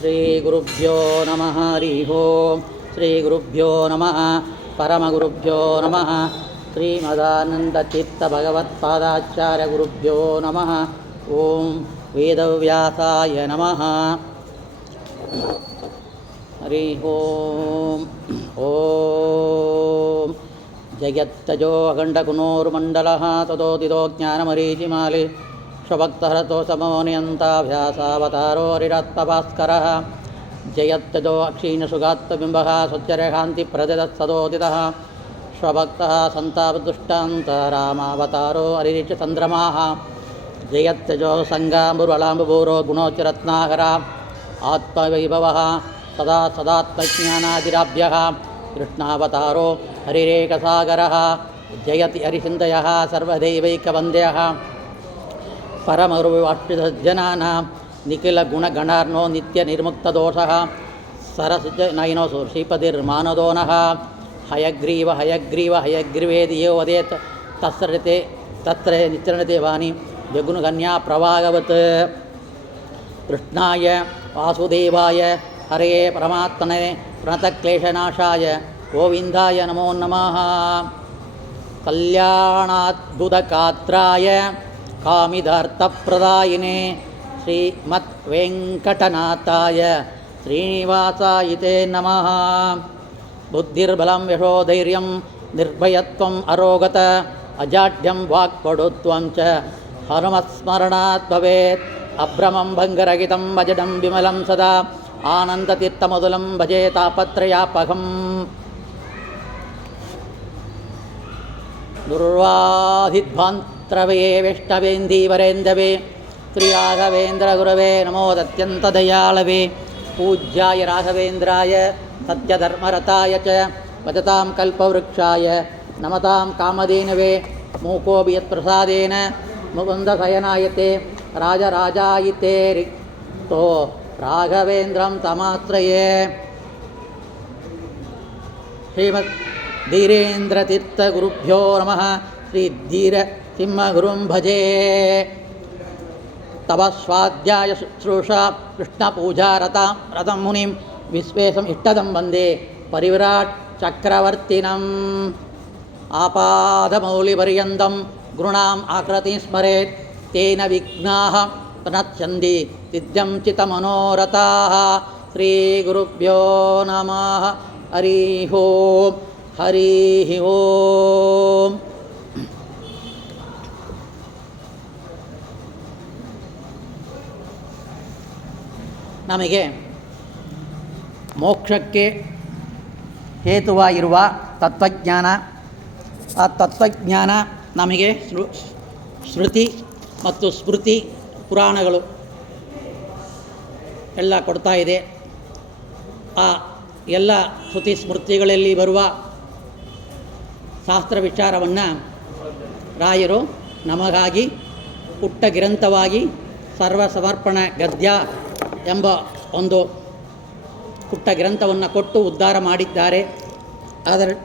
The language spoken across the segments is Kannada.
ಶ್ರೀಗುರುಭ್ಯೋ ನಮಃ ಹರಿ ಓಂ. ಶ್ರೀಗುರುಭ್ಯೋ ನಮಃ ಪರಮಗುರುಭ್ಯೋ ನಮಃ. ಶ್ರೀಮದಾನಂದತೀರ್ಥ ಭಗವತ್ಪಾದಾಚಾರ್ಯ ಗುರುಭ್ಯೋ ನಮಃ. ಓಂ ವೇದವ್ಯಾಸಾಯ ನಮಃ. ಹರಿ ಓಂ. ಓಂ ಜಗತ್ತಜೋ ಅಖಂಡಗುಣೋರ್ಮಂಡಲಃ ತದೋದಿತೋ ಜ್ಞಾನಮರೀಚಿಮಾಲಿ ಸ್ವಭಕ್ತಹರತೋ ಸಮೋನಿಯಂತಾಭ್ಯಾಸಾವತಾರೋ ಹರಿರತ್ಮಭಾಸ್ಕರಃ. ಜಯತ್ತಜೋ ಅಕ್ಷೀಣಸುಗಾತ್ಮಬಿಂಬಃ ಸ್ವಚ್ಛರಕಾಂತಿಪ್ರದಸದೋದಿತಃ ಸ್ವಭಕ್ತಃ ಸಂತಾಪದುಷ್ಟಾಂತರಾಮಾವತಾರೋ ಹರಿರಿಚಂದ್ರಮಾಃ. ಜಯತ್ತಜೋ ಸಂಗಾಂಬುರ್ವಲಾಂಬುಭೂರೋ ಗುಣೋಚ್ಚರತ್ನಾಕರ ಆತ್ಮವೈಭವಃ ಸದಾ ಸದಾತ್ಮಜ್ಞಾನಾದಿರಾಭ್ಯಃ ಕೃಷ್ಣಾವತಾರೋ ಹರಿರೇಕಸಾಗರಃ. ಜಯತಿ ಹರಿಸಿಂಧಯಃ ಸರ್ವದೈವೈಕವಂದ್ಯಃ ಪರಮಗುರುವಾಷ್ಟಿತಜ್ಜನಾನಾಂ ನಿಖಿಲಗುಣಗಣಾರ್ನೋ ನಿತ್ಯನಿರ್ಮುಕ್ತದೋಷಃ ಸರಸಿಜನಯನೋ ಶ್ರೀಪತಿರ್ಮಾನದೋನಃ. ಹಯಗ್ರೀವ ಹಯಗ್ರೀವ ಹಯಗ್ರೀವೇದಿಯೋ ವದೇತ್ ತತ್ರ ನಿಚ್ಚರಣತೆ ವಾಣಿ ಜಗುನುಗನ್ಯಾ ಪ್ರವಾಗವತ್. ಕೃಷ್ಣಾಯ ವಾಸುದೇವಾಯ ಹರೇ ಪರಮಾತ್ಮನೇ ಪ್ರಣತಕ್ಲೇಶನಾಶಾಯ ಗೋವಿಂದಾಯ ನಮೋ ನಮಃ. ಕಲ್ಯಾಣಾದ್ಭುತಗಾತ್ರಾಯ ಕಾಮಿದಾರ್ಥಪ್ರದಾಯಿನೇ ಶ್ರೀಮದ್ವೆಂಕಟನಾಥಾಯ ಶ್ರೀನಿವಾಸಾಯಿತೇ ನಮಃ. ಬುದ್ಧಿರ್ಬಲಂ ಯಶೋಧೈರ್ಯಂ ನಿರ್ಭಯತ್ವಂ ಅರೋಗತ ಅಜಾಢ್ಯಂ ವಾಕ್ಪಡುತ್ವಂ ಚ ಹನುಮತ್ಸ್ಮರಣಾತ್ ಭವೇತ್. ಅಭ್ರಮಂ ಭಂಗರಹಿತಂ ಅಜಡಂ ವಿಮಲಂ ಸದಾ ಆನಂದತೀರ್ಥಮಧುಲಂ ಭಜೆ ತಾಪತ್ರಯಾಪಹಂ. ದುರ್ವಾಧಿಧ್ವಾಂತ್ರವೇ ವಿಷ್ಣವೇಂದೀವರೇಂದವೇ ಶ್ರೀರಾಘವೇಂದ್ರ ಗುರವೇ ನಮೋದತ್ಯಂತದಯಾಳವೇ. ಪೂಜ್ಯಾಯ ರಾಘವೇಂದ್ರಾಯ ಸತ್ಯಧರ್ಮರತಾಯ ಚ ಭಜತಾಂ ಕಲ್ಪವೃಕ್ಷಾಯ ನಮತಾಂ ಕಾಮಧೇನವೇ. ಮೂಕೋಪಿ ಯತ್ಪ್ರಸಾದೇನ ಮುಕುಂದಶಯನಾಯತೆ ರಾಜರಾಜಾಯಿತೇ ರಿಕ್ತೋ ರಾಘವೇಂದ್ರಂ ತಮಾಶ್ರಯೇ. ಶ್ರೀಮದ್ ಧೀರೇಂದ್ರತೀರ್ಥಗುರುಭ್ಯೋ ನಮಃ. ಶ್ರೀ ಧೀರಸಿಂಹಗುರುಂ ಭಜೆ. ತಪಸ್ವಾಧ್ಯಾಯ ಶುಶ್ರೂಷಾ ಕೃಷ್ಣಪೂಜಾರಥಂ ಮುನಿಂ ವಿಶ್ವೇಶಂ ಇಷ್ಟದಂ ವಂದೇ ಪರಿವಿರಾಟ್ ಚಕ್ರವರ್ತಿನಂ. ಆಪಾದಮೌಲಿಪರ್ಯಂతం ಗುರುಣಾಂ ಆಕೃತಿಂ ಸ್ಮರೇತ್ ತೇನ ವಿಘ್ನಾಃ ಪ್ರಣಶ್ಯಂತಿ ಸಿದ್ಧ್ಯಂ ಚಿತ್ತಮನೋರಥಾಃ. ಶ್ರೀಗುರುಭ್ಯೋ ನಮಃ ಹರಿ ಓಂ. ಹರಿ ಓಂ. ನಮಗೆ ಮೋಕ್ಷಕ್ಕೆ ಹೇತುವಾಗಿರುವ ತತ್ವಜ್ಞಾನ, ಆ ತತ್ವಜ್ಞಾನ ನಮಗೆ ಶ್ರುತಿ ಮತ್ತು ಸ್ಮೃತಿ ಪುರಾಣಗಳು ಎಲ್ಲ ಕೊಡ್ತಾ ಇದೆ. ಆ ಎಲ್ಲ ಶ್ರುತಿ ಸ್ಮೃತಿಗಳಲ್ಲಿ ಬರುವ ಶಾಸ್ತ್ರ ವಿಚಾರವನ್ನು ರಾಯರು ನಮಗಾಗಿ ಪುಟ್ಟ ಗ್ರಂಥವಾಗಿ ಸರ್ವಸಮರ್ಪಣ ಗದ್ಯ ಎಂಬ ಒಂದು ಪುಟ್ಟ ಗ್ರಂಥವನ್ನು ಕೊಟ್ಟು ಉದ್ಧಾರ ಮಾಡಿದ್ದಾರೆ.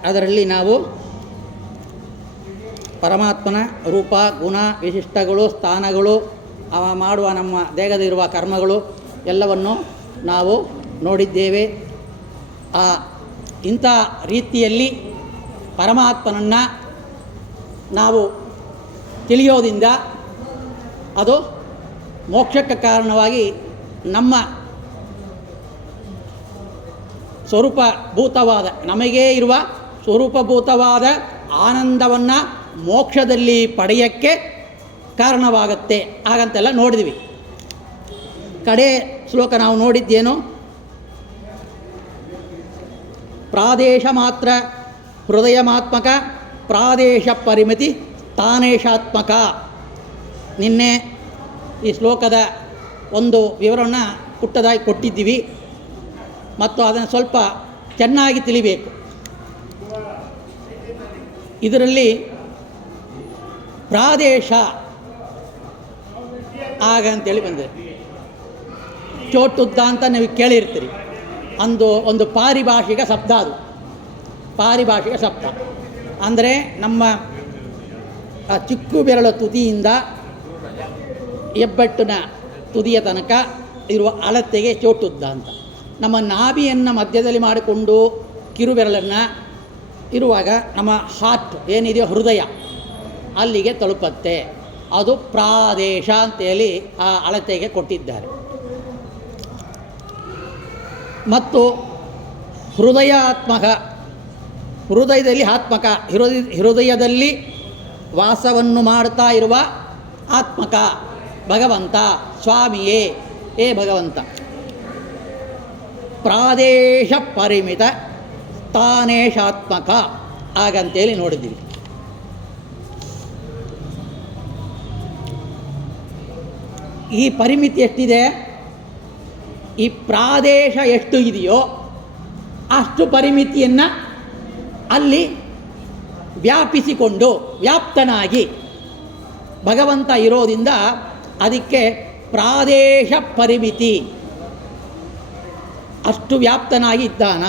ಅದರಲ್ಲಿ ನಾವು ಪರಮಾತ್ಮನ ರೂಪ, ಗುಣ, ವಿಶಿಷ್ಟಗಳು, ಸ್ಥಾನಗಳು, ಅವ ಮಾಡುವ ನಮ್ಮ ದೇಹದಲ್ಲಿರುವ ಕರ್ಮಗಳು ಎಲ್ಲವನ್ನು ನಾವು ನೋಡಿದ್ದೇವೆ. ಇಂಥ ರೀತಿಯಲ್ಲಿ ಪರಮಾತ್ಮನನ್ನು ನಾವು ತಿಳಿಯೋದ್ರಿಂದ ಅದು ಮೋಕ್ಷಕ್ಕೆ ಕಾರಣವಾಗಿ ನಮ್ಮ ಸ್ವರೂಪಭೂತವಾದ ನಮಗೇ ಇರುವ ಸ್ವರೂಪಭೂತವಾದ ಆನಂದವನ್ನು ಮೋಕ್ಷದಲ್ಲಿ ಪಡೆಯೋಕ್ಕೆ ಕಾರಣವಾಗುತ್ತೆ. ಹಾಗಂತೆಲ್ಲ ನೋಡಿದ್ವಿ. ಕಡೆ ಶ್ಲೋಕ ನಾವು ನೋಡಿದ್ದೇನು? ಪ್ರಾದೇಶ ಮಾತ್ರ ಹೃದಯಮಾತ್ಮಕ ಪ್ರಾದೇಶ ಪರಿಮಿತಿ ತಾನೇಶಾತ್ಮಕ. ನಿನ್ನೆ ಈ ಶ್ಲೋಕದ ಒಂದು ವಿವರವನ್ನು ಪುಟ್ಟದಾಗಿ ಕೊಟ್ಟಿದ್ದೀವಿ ಮತ್ತು ಅದನ್ನು ಸ್ವಲ್ಪ ಚೆನ್ನಾಗಿ ತಿಳಿಬೇಕು. ಇದರಲ್ಲಿ ಪ್ರಾದೇಶ ಆಗಂತೇಳಿ ಬಂದಿದೆ. ಚೋಟುದ್ದ ಅಂತ ನೀವು ಕೇಳಿರ್ತೀರಿ. ಒಂದು ಪಾರಿಭಾಷಿಕ ಶಬ್ದ. ಅದು ಪಾರಿಭಾಷಿಕ ಶಬ್ದ ಅಂದರೆ ನಮ್ಮ ಆ ಚಿಕ್ಕು ಬೆರಳ ತುದಿಯಿಂದ ಹೆಬ್ಬೆಟ್ಟಿನ ತುದಿಯ ತನಕ ಇರುವ ಅಳತೆಗೆ ಚೋಟುದ್ದ ಅಂತ. ನಮ್ಮ ನಾಭಿಯನ್ನು ಮಧ್ಯದಲ್ಲಿ ಮಾಡಿಕೊಂಡು ಕಿರುಬೆರಳನ್ನು ಇರುವಾಗ ನಮ್ಮ ಹಾರ್ಟ್ ಏನಿದೆಯೋ ಹೃದಯ ಅಲ್ಲಿಗೆ ತಲುಪತ್ತೆ. ಅದು ಪ್ರಾದೇಶ ಅಂತೇಳಿ ಆ ಅಳತೆಗೆ ಕೊಟ್ಟಿದ್ದಾರೆ. ಮತ್ತು ಹೃದಯಾತ್ಮಕ, ಹೃದಯದಲ್ಲಿ ಆತ್ಮಕ, ಹೃದಯದಲ್ಲಿ ವಾಸವನ್ನು ಮಾಡ್ತಾ ಇರುವ ಆತ್ಮಕ ಭಗವಂತ ಸ್ವಾಮಿಯೇ, ಏ ಭಗವಂತ. ಪ್ರಾದೇಶ ಪರಿಮಿತ ಸ್ಥಾನೇಶಾತ್ಮಕ ಹಾಗಂತೇಳಿ ನೋಡಿದ್ದೀವಿ. ಈ ಪರಿಮಿತಿ ಎಷ್ಟಿದೆ? ಈ ಪ್ರಾದೇಶ ಎಷ್ಟು ಇದೆಯೋ ಅಷ್ಟು ಪರಿಮಿತಿಯನ್ನು ಅಲ್ಲಿ ವ್ಯಾಪಿಸಿಕೊಂಡು ವ್ಯಾಪ್ತನಾಗಿ ಭಗವಂತ ಇರೋದ್ರಿಂದ ಅದಕ್ಕೆ ಪ್ರಾದೇಶ ಪರಿಮಿತಿ, ಅಷ್ಟು ವ್ಯಾಪ್ತನಾಗಿ ಇದ್ದಾನ.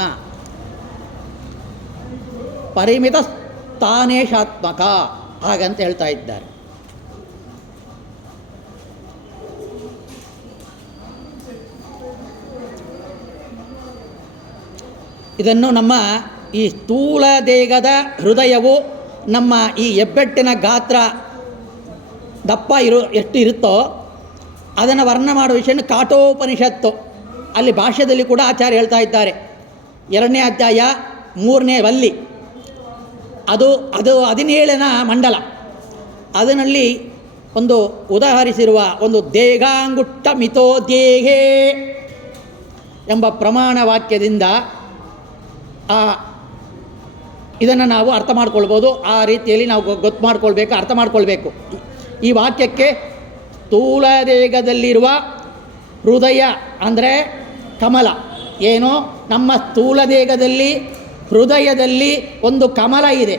ಪರಿಮಿತ ಸ್ಥಾನೇಶಾತ್ಮಕ ಹಾಗಂತ ಹೇಳ್ತಾ ಇದ್ದಾರೆ. ಇದನ್ನು ನಮ್ಮ ಈ ಸ್ಥೂಲ ದೇಹದ ಹೃದಯವು ನಮ್ಮ ಈ ಹೆಬ್ಬೆಟ್ಟಿನ ಗಾತ್ರ ದಪ್ಪ ಎಷ್ಟು ಇರುತ್ತೋ ಅದನ್ನು ವರ್ಣ ಮಾಡುವ ವಿಷಯ ಕಾಠೋಪನಿಷತ್ತು ಅಲ್ಲಿ ಭಾಷ್ಯದಲ್ಲಿ ಕೂಡ ಆಚಾರ್ಯ ಹೇಳ್ತಾ ಇದ್ದಾರೆ. 2ನೇ ಅಧ್ಯಾಯ 3ನೇ ವಲ್ಲಿ, ಅದು 17ನ ಮಂಡಲ. ಅದರಲ್ಲಿ ಒಂದು ಉದಾಹರಿಸಿರುವ ಒಂದು ದೇಹಾಂಗುಟ್ಟ ಮಿತೋ ದೇಹೇ ಎಂಬ ಪ್ರಮಾಣ ವಾಕ್ಯದಿಂದ ಇದನ್ನು ನಾವು ಅರ್ಥ ಮಾಡ್ಕೊಳ್ಬೋದು. ಆ ರೀತಿಯಲ್ಲಿ ನಾವು ಗೊತ್ತು ಮಾಡ್ಕೊಳ್ಬೇಕು, ಅರ್ಥ ಮಾಡ್ಕೊಳ್ಬೇಕು. ಈ ವಾಕ್ಯಕ್ಕೆ ಸ್ಥೂಲ ದೇಹದಲ್ಲಿರುವ ಹೃದಯ ಅಂದರೆ ಕಮಲ, ಏನು ನಮ್ಮ ಸ್ಥೂಲ ದೇಹದಲ್ಲಿ ಹೃದಯದಲ್ಲಿ ಒಂದು ಕಮಲ ಇದೆ.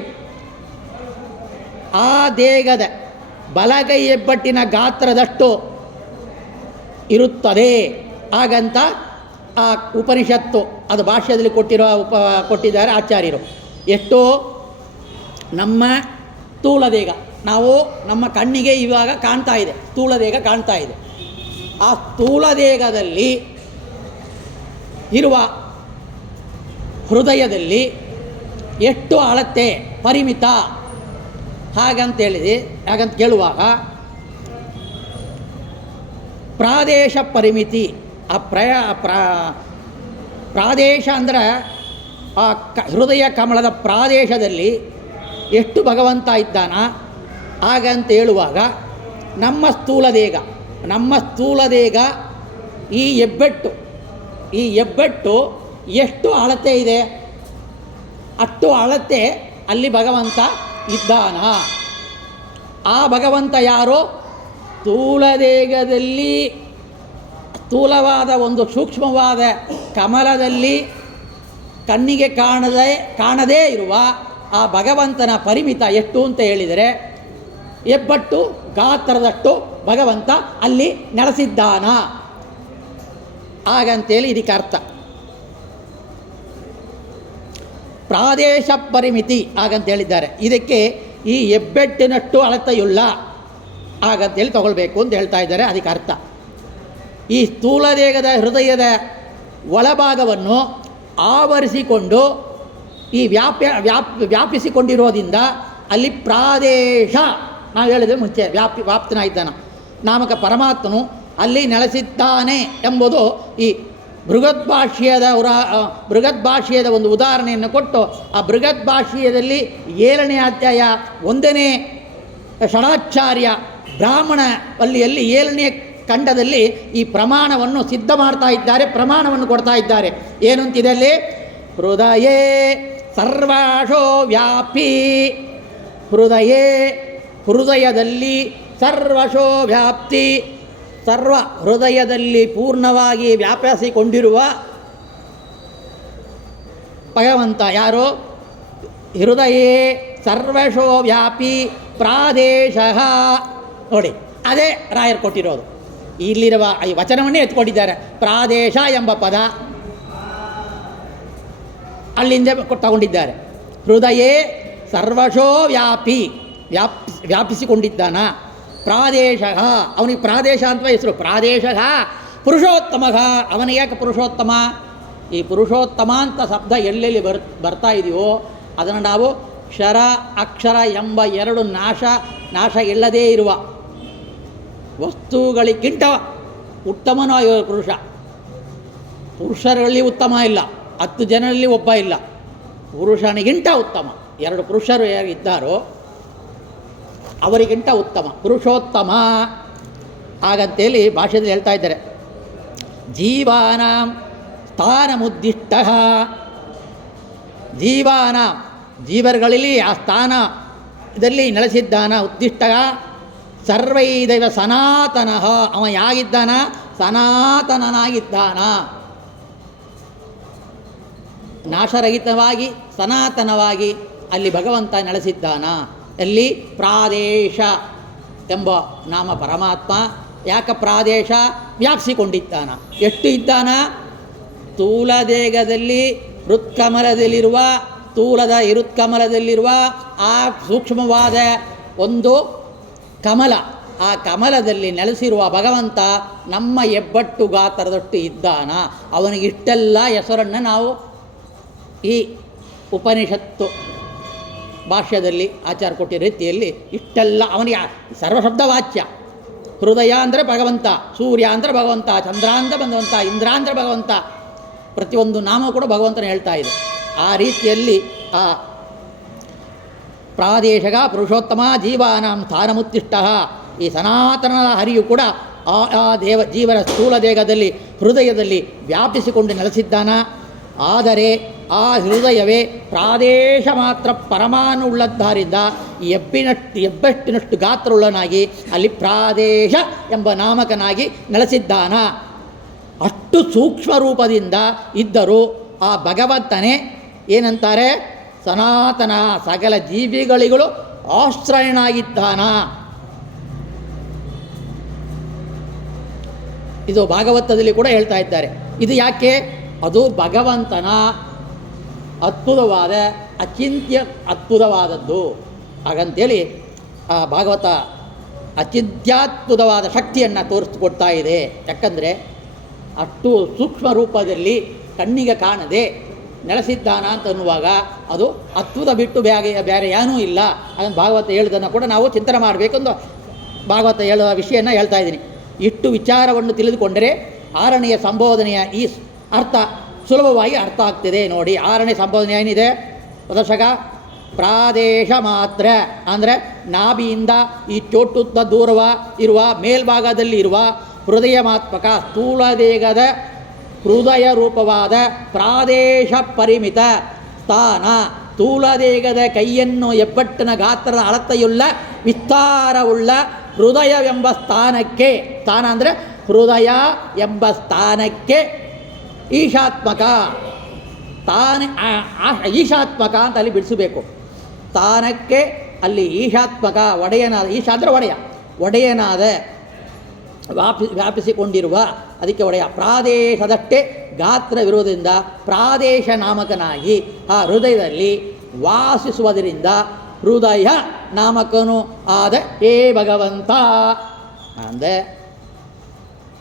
ಆ ದೇಹದ ಬಲಗೈ ಹೆಬ್ಬಟ್ಟಿನ ಗಾತ್ರದಷ್ಟು ಇರುತ್ತದೆ ಹಾಗಂತ ಆ ಉಪನಿಷತ್ತು ಅದು ಭಾಷ್ಯದಲ್ಲಿ ಕೊಟ್ಟಿದ್ದಾರೆ ಆಚಾರ್ಯರು. ಎಷ್ಟೋ ನಮ್ಮ ಸ್ಥೂಲ ದೇಹ ನಾವು ನಮ್ಮ ಕಣ್ಣಿಗೆ ಇವಾಗ ಕಾಣ್ತಾ ಇದೆ, ಸ್ಥೂಲ ದೇಹ ಕಾಣ್ತಾ ಇದೆ. ಆ ಸ್ಥೂಲ ದೇಹದಲ್ಲಿ ಇರುವ ಹೃದಯದಲ್ಲಿ ಎಷ್ಟು ಅಳತೆ ಪರಿಮಿತ ಹಾಗಂತ ಕೇಳುವಾಗ ಪ್ರಾದೇಶ ಪರಿಮಿತಿ. ಆ ಪ್ರಾದೇಶ ಅಂದರೆ ಆ ಹೃದಯ ಕಮಲದ ಪ್ರಾದೇಶದಲ್ಲಿ ಎಷ್ಟು ಭಗವಂತ ಇದ್ದಾನ ಹಾಗಂತ ಹೇಳುವಾಗ ನಮ್ಮ ಸ್ಥೂಲ ದೇಹ ಈ ಹೆಬ್ಬೆಟ್ಟು ಎಷ್ಟು ಅಳತೆ ಇದೆ ಅಷ್ಟು ಅಳತೆ ಅಲ್ಲಿ ಭಗವಂತ ಇದ್ದಾನ. ಆ ಭಗವಂತ ಯಾರೋ ಸ್ಥೂಲ ದೇಹದಲ್ಲಿ ಸ್ಥೂಲವಾದ ಒಂದು ಸೂಕ್ಷ್ಮವಾದ ಕಮಲದಲ್ಲಿ ಕಣ್ಣಿಗೆ ಕಾಣದೇ ಇರುವ ಆ ಭಗವಂತನ ಪರಿಮಿತ ಎಷ್ಟು ಅಂತ ಹೇಳಿದರೆ ಹೆಬ್ಬಟ್ಟು ಗಾತ್ರದಷ್ಟು ಭಗವಂತ ಅಲ್ಲಿ ನೆಲೆಸಿದ್ದಾನ ಹಾಗಂತೇಳಿ ಇದಕ್ಕೆ ಅರ್ಥ. ಪ್ರಾದೇಶ ಪರಿಮಿತಿ ಹಾಗಂತ ಹೇಳಿದ್ದಾರೆ. ಇದಕ್ಕೆ ಈ ಹೆಬ್ಬೆಟ್ಟಿನಷ್ಟು ಅಳತೆಯುಳ್ಳ ಹಾಗಂತೇಳಿ ತಗೊಳ್ಬೇಕು ಅಂತ ಹೇಳ್ತಾ ಇದ್ದಾರೆ. ಅದಕ್ಕೆ ಅರ್ಥ ಈ ಸ್ಥೂಲ ದೇಹದ ಹೃದಯದ ಒಳಭಾಗವನ್ನು ಆವರಿಸಿಕೊಂಡು ಈ ವ್ಯಾಪಿಸಿಕೊಂಡಿರೋದ್ರಿಂದ ಅಲ್ಲಿ ಪ್ರಾದೇಶ ನಾವು ಹೇಳಿದ್ರೆ ಮುಂಚೆ ವ್ಯಾಪ್ತನ ಇದ್ದಾನ ನಾಮಕ ಪರಮಾತ್ಮನು ಅಲ್ಲಿ ನೆಲೆಸಿದ್ದಾನೆ ಎಂಬುದು ಈ ಬೃಹದ್ಭಾಷ್ಯದ ಒಂದು ಉದಾಹರಣೆಯನ್ನು ಕೊಟ್ಟು ಆ ಬೃಹದ್ಭಾಷ್ಯದಲ್ಲಿ 7ನೇ ಅಧ್ಯಾಯ 1ನೇ ಷಡಾಚಾರ್ಯ ಬ್ರಾಹ್ಮಣ ವಲ್ಲಿಯಲ್ಲಿ 7ನೇ ಖಂಡದಲ್ಲಿ ಈ ಪ್ರಮಾಣವನ್ನು ಸಿದ್ಧ ಮಾಡ್ತಾ ಇದ್ದಾರೆ, ಪ್ರಮಾಣವನ್ನು ಕೊಡ್ತಾ ಇದ್ದಾರೆ. ಏನು ಅಂತಿದಲ್ಲಿ ಹೃದಯೇ ಸರ್ವಶೋ ವ್ಯಾಪಿ, ಹೃದಯದಲ್ಲಿ ಸರ್ವಶೋ ವ್ಯಾಪ್ತಿ, ಸರ್ವ ಹೃದಯದಲ್ಲಿ ಪೂರ್ಣವಾಗಿ ವ್ಯಾಪಿಸಿಕೊಂಡಿರುವ ಭಗವಂತ ಯಾರು? ಹೃದಯೇ ಸರ್ವಶೋ ವ್ಯಾಪಿ ಪ್ರಾದೇಶ. ನೋಡಿ ಅದೇ ರಾಯರು ಕೊಟ್ಟಿರೋದು. ಇಲ್ಲಿರುವ ಈ ವಚನವನ್ನೇ ಎತ್ಕೊಂಡಿದ್ದಾರೆ. ಪ್ರಾದೇಶ ಎಂಬ ಪದ ಅಲ್ಲಿಂದ ತಗೊಂಡಿದ್ದಾರೆ. ಹೃದಯೇ ಸರ್ವಶೋ ವ್ಯಾಪಿ, ವ್ಯಾಪಿಸಿಕೊಂಡಿದ್ದಾನ. ಪ್ರಾದೇಶ, ಅವನಿಗೆ ಪ್ರಾದೇಶ ಅಂತ ಹೆಸರು. ಪ್ರಾದೇಶ ಪುರುಷೋತ್ತಮ. ಅವನಿಗೆ ಯಾಕೆ ಪುರುಷೋತ್ತಮ? ಈ ಪುರುಷೋತ್ತಮ ಅಂತ ಶಬ್ದ ಎಲ್ಲೆಲ್ಲಿ ಬರ್ತಾ ಇದೆಯೋ ಅದನ್ನು ನಾವು ಕ್ಷರ ಅಕ್ಷರ ಎಂಬ ಎರಡು ನಾಶ ಇಲ್ಲದೇ ಇರುವ ವಸ್ತುಗಳಿಗಿಂತ ಉತ್ತಮನಾಗಿರುವ ಪುರುಷ. ಪುರುಷರಲ್ಲಿ ಉತ್ತಮ ಇಲ್ಲ, 10 ಜನರಲ್ಲಿ ಒಬ್ಬ ಇಲ್ಲ, ಪುರುಷನಿಗಿಂತ ಉತ್ತಮ. 2 ಪುರುಷರು ಯಾರಿದ್ದಾರೋ ಅವರಿಗಿಂತ ಉತ್ತಮ ಪುರುಷೋತ್ತಮ. ಹಾಗಂತೇಳಿ ಭಾಷೆಯಲ್ಲಿ ಹೇಳ್ತಾ ಇದ್ದಾರೆ, ಜೀವಾನಾಂ ಸ್ಥಾನಮುದ್ದಿಷ್ಟ. ಜೀವರುಗಳಲ್ಲಿ ಆ ಸ್ಥಾನ ಇದರಲ್ಲಿ ನೆಲೆಸಿದ್ದಾನ. ಉದ್ದಿಷ್ಟ ಸರ್ವೈದೈವ ಸನಾತನ. ಅವ ಯಾಗಿದ್ದಾನ? ಸನಾತನನಾಗಿದ್ದಾನ. ನಾಶರಹಿತವಾಗಿ ಸನಾತನವಾಗಿ ಅಲ್ಲಿ ಭಗವಂತ ನೆಲೆಸಿದ್ದಾನ. ಎಲ್ಲಿ? ಪ್ರಾದೇಶ ಎಂಬ ನಾಮ ಪರಮಾತ್ಮ. ಯಾಕೆ ಪ್ರಾದೇಶ? ವ್ಯಾಪಿಸಿಕೊಂಡಿದ್ದಾನ. ಎಷ್ಟು ಇದ್ದಾನ? ಸ್ಥೂಲದೇಹದಲ್ಲಿ ಹೃತ್ಕಮಲದಲ್ಲಿರುವ ಹೃತ್ಕಮಲದಲ್ಲಿರುವ ಆ ಸೂಕ್ಷ್ಮವಾದ ಒಂದು ಕಮಲ, ಆ ಕಮಲದಲ್ಲಿ ನೆಲೆಸಿರುವ ಭಗವಂತ ನಮ್ಮ ಹೆಬ್ಬಟ್ಟು ಗಾತ್ರದಷ್ಟು ಇದ್ದಾನ. ಅವನಿಗಿಷ್ಟೆಲ್ಲ ಹೆಸರನ್ನು ನಾವು ಈ ಉಪನಿಷತ್ತು ಭಾಷ್ಯದಲ್ಲಿ ಆಚಾರ ಕೊಟ್ಟಿರೋ ರೀತಿಯಲ್ಲಿ ಇಷ್ಟೆಲ್ಲ ಅವನಿಗೆ ಸರ್ವಶಬ್ದವಾಚ್ಯ. ಹೃದಯ ಅಂದರೆ ಭಗವಂತ, ಸೂರ್ಯ ಅಂದರೆ ಭಗವಂತ, ಚಂದ್ರ ಅಂದರೆ ಭಗವಂತ, ಇಂದ್ರ ಅಂದರೆ ಭಗವಂತ, ಪ್ರತಿಯೊಂದು ನಾಮ ಕೂಡ ಭಗವಂತನ ಹೇಳ್ತಾ ಇದೆ. ಆ ರೀತಿಯಲ್ಲಿ ಆ ಪ್ರಾದೇಶಕ ಪುರುಷೋತ್ತಮ ಜೀವಾನಾಂ ಸ್ಥಾನಮುತ್ತಿಷ್ಟ. ಈ ಸನಾತನದ ಹರಿಯು ಕೂಡ ಆ ಜೀವನ ಸ್ಥೂಲ ದೇಹದಲ್ಲಿ ಹೃದಯದಲ್ಲಿ ವ್ಯಾಪಿಸಿಕೊಂಡು ನೆಲೆಸಿದ್ದಾನ. ಆದರೆ ಆ ಹೃದಯವೇ ಪ್ರಾದೇಶ ಮಾತ್ರ ಪರಮಾಣು ಉಳ್ಳದ್ದಾರಿಂದ ಹೆಬ್ಬೆಟ್ಟಿನಷ್ಟು ಗಾತ್ರವುಳ್ಳನಾಗಿ ಅಲ್ಲಿ ಪ್ರಾದೇಶ ಎಂಬ ನಾಮಕನಾಗಿ ನೆಲೆಸಿದ್ದಾನ. ಅಷ್ಟು ಸೂಕ್ಷ್ಮ ರೂಪದಿಂದ ಇದ್ದರೂ ಆ ಭಗವಂತನೇ ಏನಂತಾರೆ? ಸನಾತನ, ಸಕಲ ಜೀವಿಗಳಿಗಳು ಆಶ್ರಯನಾಗಿದ್ದಾನ. ಇದು ಭಾಗವತದಲ್ಲಿ ಕೂಡ ಹೇಳ್ತಾ ಇದ್ದಾರೆ. ಇದು ಯಾಕೆ? ಅದು ಭಗವಂತನ ಅದ್ಭುತವಾದ ಅಚಿಂತ್ಯ ಅದ್ಭುತವಾದದ್ದು. ಹಾಗಂತೇಳಿ ಆ ಭಾಗವತ ಅಚಿಂತ್ಯದ್ಭುತವಾದ ಶಕ್ತಿಯನ್ನು ತೋರಿಸ್ಕೊಡ್ತಾ ಇದೆ. ಯಾಕಂದರೆ ಅಷ್ಟು ಸೂಕ್ಷ್ಮ ರೂಪದಲ್ಲಿ ಕಣ್ಣಿಗೆ ಕಾಣದೆ ನೆಲೆಸಿದ್ದಾನ ಅಂತ ಅನ್ನುವಾಗ ಅದು ಅದ್ಭುತ ಬಿಟ್ಟು ಬೇರೆ ಏನೂ ಇಲ್ಲ. ಅದನ್ನು ಭಾಗವತ ಹೇಳೋದನ್ನು ಕೂಡ ನಾವು ಚಿಂತನೆ ಮಾಡಬೇಕೆಂದು ಭಾಗವತ ಹೇಳುವ ವಿಷಯನ ಹೇಳ್ತಾ ಇದ್ದೀನಿ. ಇಷ್ಟು ವಿಚಾರವನ್ನು ತಿಳಿದುಕೊಂಡರೆ 6ನೆಯ ಸಂಬೋಧನೆಯ ಈ ಅರ್ಥ ಸುಲಭವಾಗಿ ಅರ್ಥ ಆಗ್ತಿದೆ. ನೋಡಿ, 6ನೇ ಸಂಬೋಧನೆ ಏನಿದೆ? ಪ್ರದರ್ಶಕ ಪ್ರಾದೇಶ ಮಾತ್ರ ಅಂದರೆ ನಾಭಿಯಿಂದ ಈ ಚೋಟುತ್ತ ದೂರವ ಇರುವ ಮೇಲ್ಭಾಗದಲ್ಲಿ ಇರುವ ಹೃದಯಮಾತ್ಮಕ ಸ್ಥೂಲ ದೇಹದ ಹೃದಯ ರೂಪವಾದ ಪ್ರಾದೇಶ ಪರಿಮಿತ ಸ್ಥಾನ. ಸ್ಥೂಲ ದೇಹದ ಕೈಯನ್ನು ಹೆಬ್ಬಟ್ಟಿನ ಗಾತ್ರದ ಅಳತೆಯುಳ್ಳ ವಿಸ್ತಾರವುಳ್ಳ ಹೃದಯವೆಂಬ ಸ್ಥಾನಕ್ಕೆ, ಸ್ಥಾನ ಅಂದರೆ ಹೃದಯ ಎಂಬ ಸ್ಥಾನಕ್ಕೆ ಈಶಾತ್ಮಕ ಈಶಾತ್ಮಕ ಅಂತ ಅಲ್ಲಿ ಬಿಡಿಸಬೇಕು. ಸ್ಥಾನಕ್ಕೆ ಅಲ್ಲಿ ಈಶಾತ್ಮಕ ಒಡೆಯನಾದ, ಈಶ ಅಂದರೆ ಒಡೆಯನಾದ ವ್ಯಾಪಿಸಿಕೊಂಡಿರುವ, ಅದಕ್ಕೆ ಒಡೆಯ. ಪ್ರಾದೇಶದಷ್ಟೇ ಗಾತ್ರವಿರುವುದರಿಂದ ಪ್ರಾದೇಶ ನಾಮಕನಾಗಿ ಆ ಹೃದಯದಲ್ಲಿ ವಾಸಿಸುವುದರಿಂದ ಹೃದಯ ನಾಮಕನು ಆದ ಹೇ ಭಗವಂತ. ಅಂದರೆ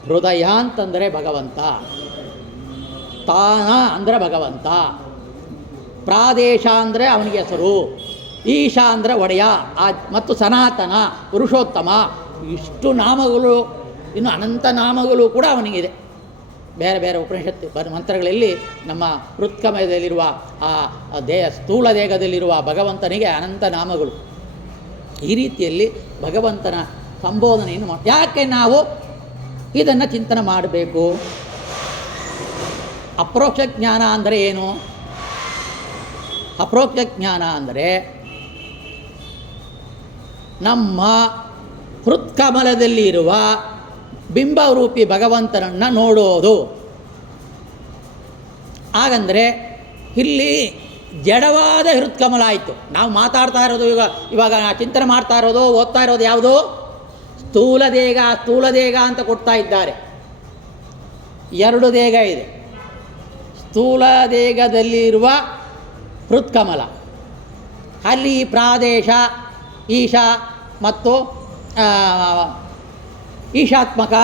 ಹೃದಯ ಅಂತಂದರೆ ಭಗವಂತ, ಸ್ಥಾನ ಅಂದರೆ ಭಗವಂತ, ಪ್ರಾದೇಶ ಅಂದರೆ ಅವನಿಗೆ ಹೆಸರು, ಈಶ ಅಂದರೆ ಒಡೆಯ, ಮತ್ತು ಸನಾತನ ಪುರುಷೋತ್ತಮ. ಇಷ್ಟು ನಾಮಗಳು, ಇನ್ನು ಅನಂತ ನಾಮಗಳು ಕೂಡ ಅವನಿಗಿದೆ. ಬೇರೆ ಬೇರೆ ಉಪನಿಷತ್ತು ಮಂತ್ರಗಳಲ್ಲಿ ನಮ್ಮ ಹೃತ್ಕಮಯದಲ್ಲಿರುವ ಆ ಸ್ಥೂಲ ದೇಹದಲ್ಲಿರುವ ಭಗವಂತನಿಗೆ ಅನಂತ ನಾಮಗಳು. ಈ ರೀತಿಯಲ್ಲಿ ಭಗವಂತನ ಸಂಬೋಧನೆಯನ್ನು ಯಾಕೆ ನಾವು ಇದನ್ನು ಚಿಂತನೆ ಮಾಡಬೇಕು? ಅಪ್ರೋಕ್ಷ ಜ್ಞಾನ ಅಂದರೆ ಏನು? ಅಪ್ರೋಕ್ಷ ಜ್ಞಾನ ಅಂದರೆ ನಮ್ಮ ಹೃತ್ಕಮಲದಲ್ಲಿ ಇರುವ ಬಿಂಬರೂಪಿ ಭಗವಂತನನ್ನು ನೋಡೋದು. ಹಾಗಂದರೆ ಇಲ್ಲಿ ಜಡವಾದ ಹೃತ್ಕಮಲ ಆಯಿತು. ನಾವು ಮಾತಾಡ್ತಾ ಇರೋದು ಇವಾಗ ಚಿಂತನೆ ಮಾಡ್ತಾ ಇರೋದು, ಓದ್ತಾ ಇರೋದು ಯಾವುದು? ಸ್ಥೂಲ ದೇಹ ಅಂತ ಕೊಡ್ತಾ ಇದ್ದಾರೆ. 2 ದೇಹ ಇದೆ. ಸ್ಥೂಲ ದೇಹದಲ್ಲಿರುವ ಹೃತ್ಕಮಲ, ಅಲ್ಲಿ ಪ್ರಾದೇಶ, ಈಶ ಮತ್ತು ಈಶಾತ್ಮಕ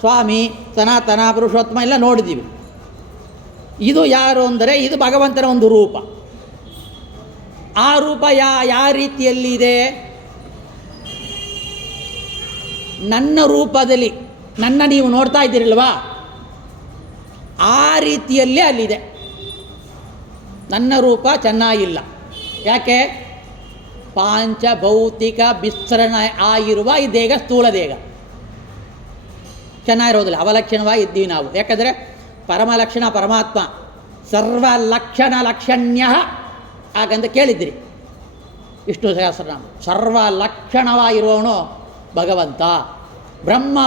ಸ್ವಾಮಿ, ಸನಾತನ, ಪುರುಷೋತ್ತಮ ಎಲ್ಲ ನೋಡಿದ್ದೀವಿ. ಇದು ಯಾರು ಅಂದರೆ ಇದು ಭಗವಂತನ ಒಂದು ರೂಪ. ಆ ರೂಪ ಯಾವ ರೀತಿಯಲ್ಲಿ ಇದೆ? ನನ್ನ ರೂಪದಲ್ಲಿ, ನನ್ನ ನೀವು ನೋಡ್ತಾ ಇದ್ದೀರಲ್ವಾ, ಆ ರೀತಿಯಲ್ಲೇ ಅಲ್ಲಿದೆ. ನನ್ನ ರೂಪ ಚೆನ್ನಾಗಿಲ್ಲ. ಯಾಕೆ? ಪಾಂಚಭೌತಿಕ ಮಿಶ್ರಣ ಆಗಿರುವ ಈ ದೇಹ ಸ್ಥೂಲ ದೇಹ ಚೆನ್ನಾಗಿರೋದಿಲ್ಲ, ಅವಲಕ್ಷಣವಾಗಿ ಇದ್ದೀವಿ ನಾವು. ಯಾಕಂದರೆ ಪರಮಲಕ್ಷಣ ಪರಮಾತ್ಮ, ಸರ್ವಲಕ್ಷಣ ಲಕ್ಷಣ್ಯ ಹಾಗಂತ ಕೇಳಿದ್ರಿ ವಿಷ್ಣು ಸಹಸ್ರನಾಮ. ಸರ್ವಲಕ್ಷಣವಾಗಿರುವವನು ಭಗವಂತ. ಬ್ರಹ್ಮ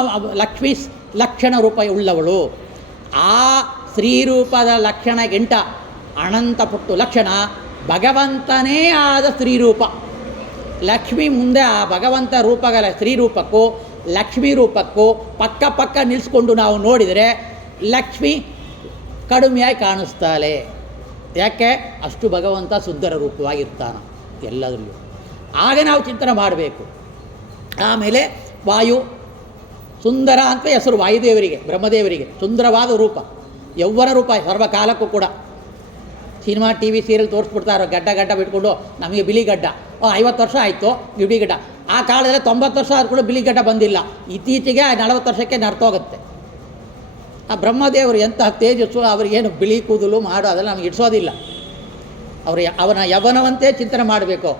ಲಕ್ಷ್ಮೀ ಲಕ್ಷಣ ರೂಪ ಉಳ್ಳವಳು. ಆ ಸ್ತ್ರೀರೂಪದ ಲಕ್ಷಣಗಿಂತ ಅನಂತ ಪುಟ್ಟು ಲಕ್ಷಣ ಭಗವಂತನೇ ಆದ ಸ್ತ್ರೀರೂಪ. ಲಕ್ಷ್ಮಿ ಮುಂದೆ ಆ ಭಗವಂತ ರೂಪಗಳ ಸ್ತ್ರೀರೂಪಕ್ಕೂ ಲಕ್ಷ್ಮೀ ರೂಪಕ್ಕೂ ಪಕ್ಕ ಪಕ್ಕ ನಿಲ್ಲಿಸ್ಕೊಂಡು ನಾವು ನೋಡಿದರೆ ಲಕ್ಷ್ಮಿ ಕಡಿಮೆಯಾಗಿ ಕಾಣಿಸ್ತಾಳೆ. ಯಾಕೆ? ಅಷ್ಟು ಭಗವಂತ ಸುಂದರ ರೂಪವಾಗಿರ್ತಾನೆ ಎಲ್ಲದರಲ್ಲೂ. ಆಗ ನಾವು ಚಿಂತನೆ ಮಾಡಬೇಕು. ಆಮೇಲೆ ವಾಯು ಸುಂದರ ಅಂತ ಹೆಸರು ವಾಯುದೇವರಿಗೆ, ಬ್ರಹ್ಮದೇವರಿಗೆ. ಸುಂದರವಾದ ರೂಪ, ಯೌವನ ರೂಪ ಸರ್ವಕಾಲಕ್ಕೂ ಕೂಡ. ಸಿನಿಮಾ ಟಿ ವಿ ಸೀರಿಯಲ್ ತೋರಿಸ್ಬಿಡ್ತಾರೆ, ಗಡ್ಡ ಬಿಟ್ಕೊಂಡು ನಮಗೆ ಬಿಳಿಗಡ್ಡ. 50 ವರ್ಷ ಆಯಿತು ಬಿಳಿಗಡ್ಡ. ಆ ಕಾಲದಲ್ಲಿ 90 ವರ್ಷ ಆದರೂ ಕೂಡ ಬಿಳಿಗಡ್ಡ ಬಂದಿಲ್ಲ. ಇತ್ತೀಚೆಗೆ 40 ವರ್ಷಕ್ಕೆ ನರ್ತೋಗುತ್ತೆ. ಆ ಬ್ರಹ್ಮದೇವರು ಎಂತಹ ತೇಜಸ್ಸು, ಅವರಿಗೇನು ಬಿಳಿ ಕೂದಲು ಮಾಡೋ ಅದೆಲ್ಲ ನಮಗೆ ಇಡಿಸೋದಿಲ್ಲ. ಅವನ ಯವನವಂತೆ ಚಿಂತನೆ ಮಾಡಬೇಕು.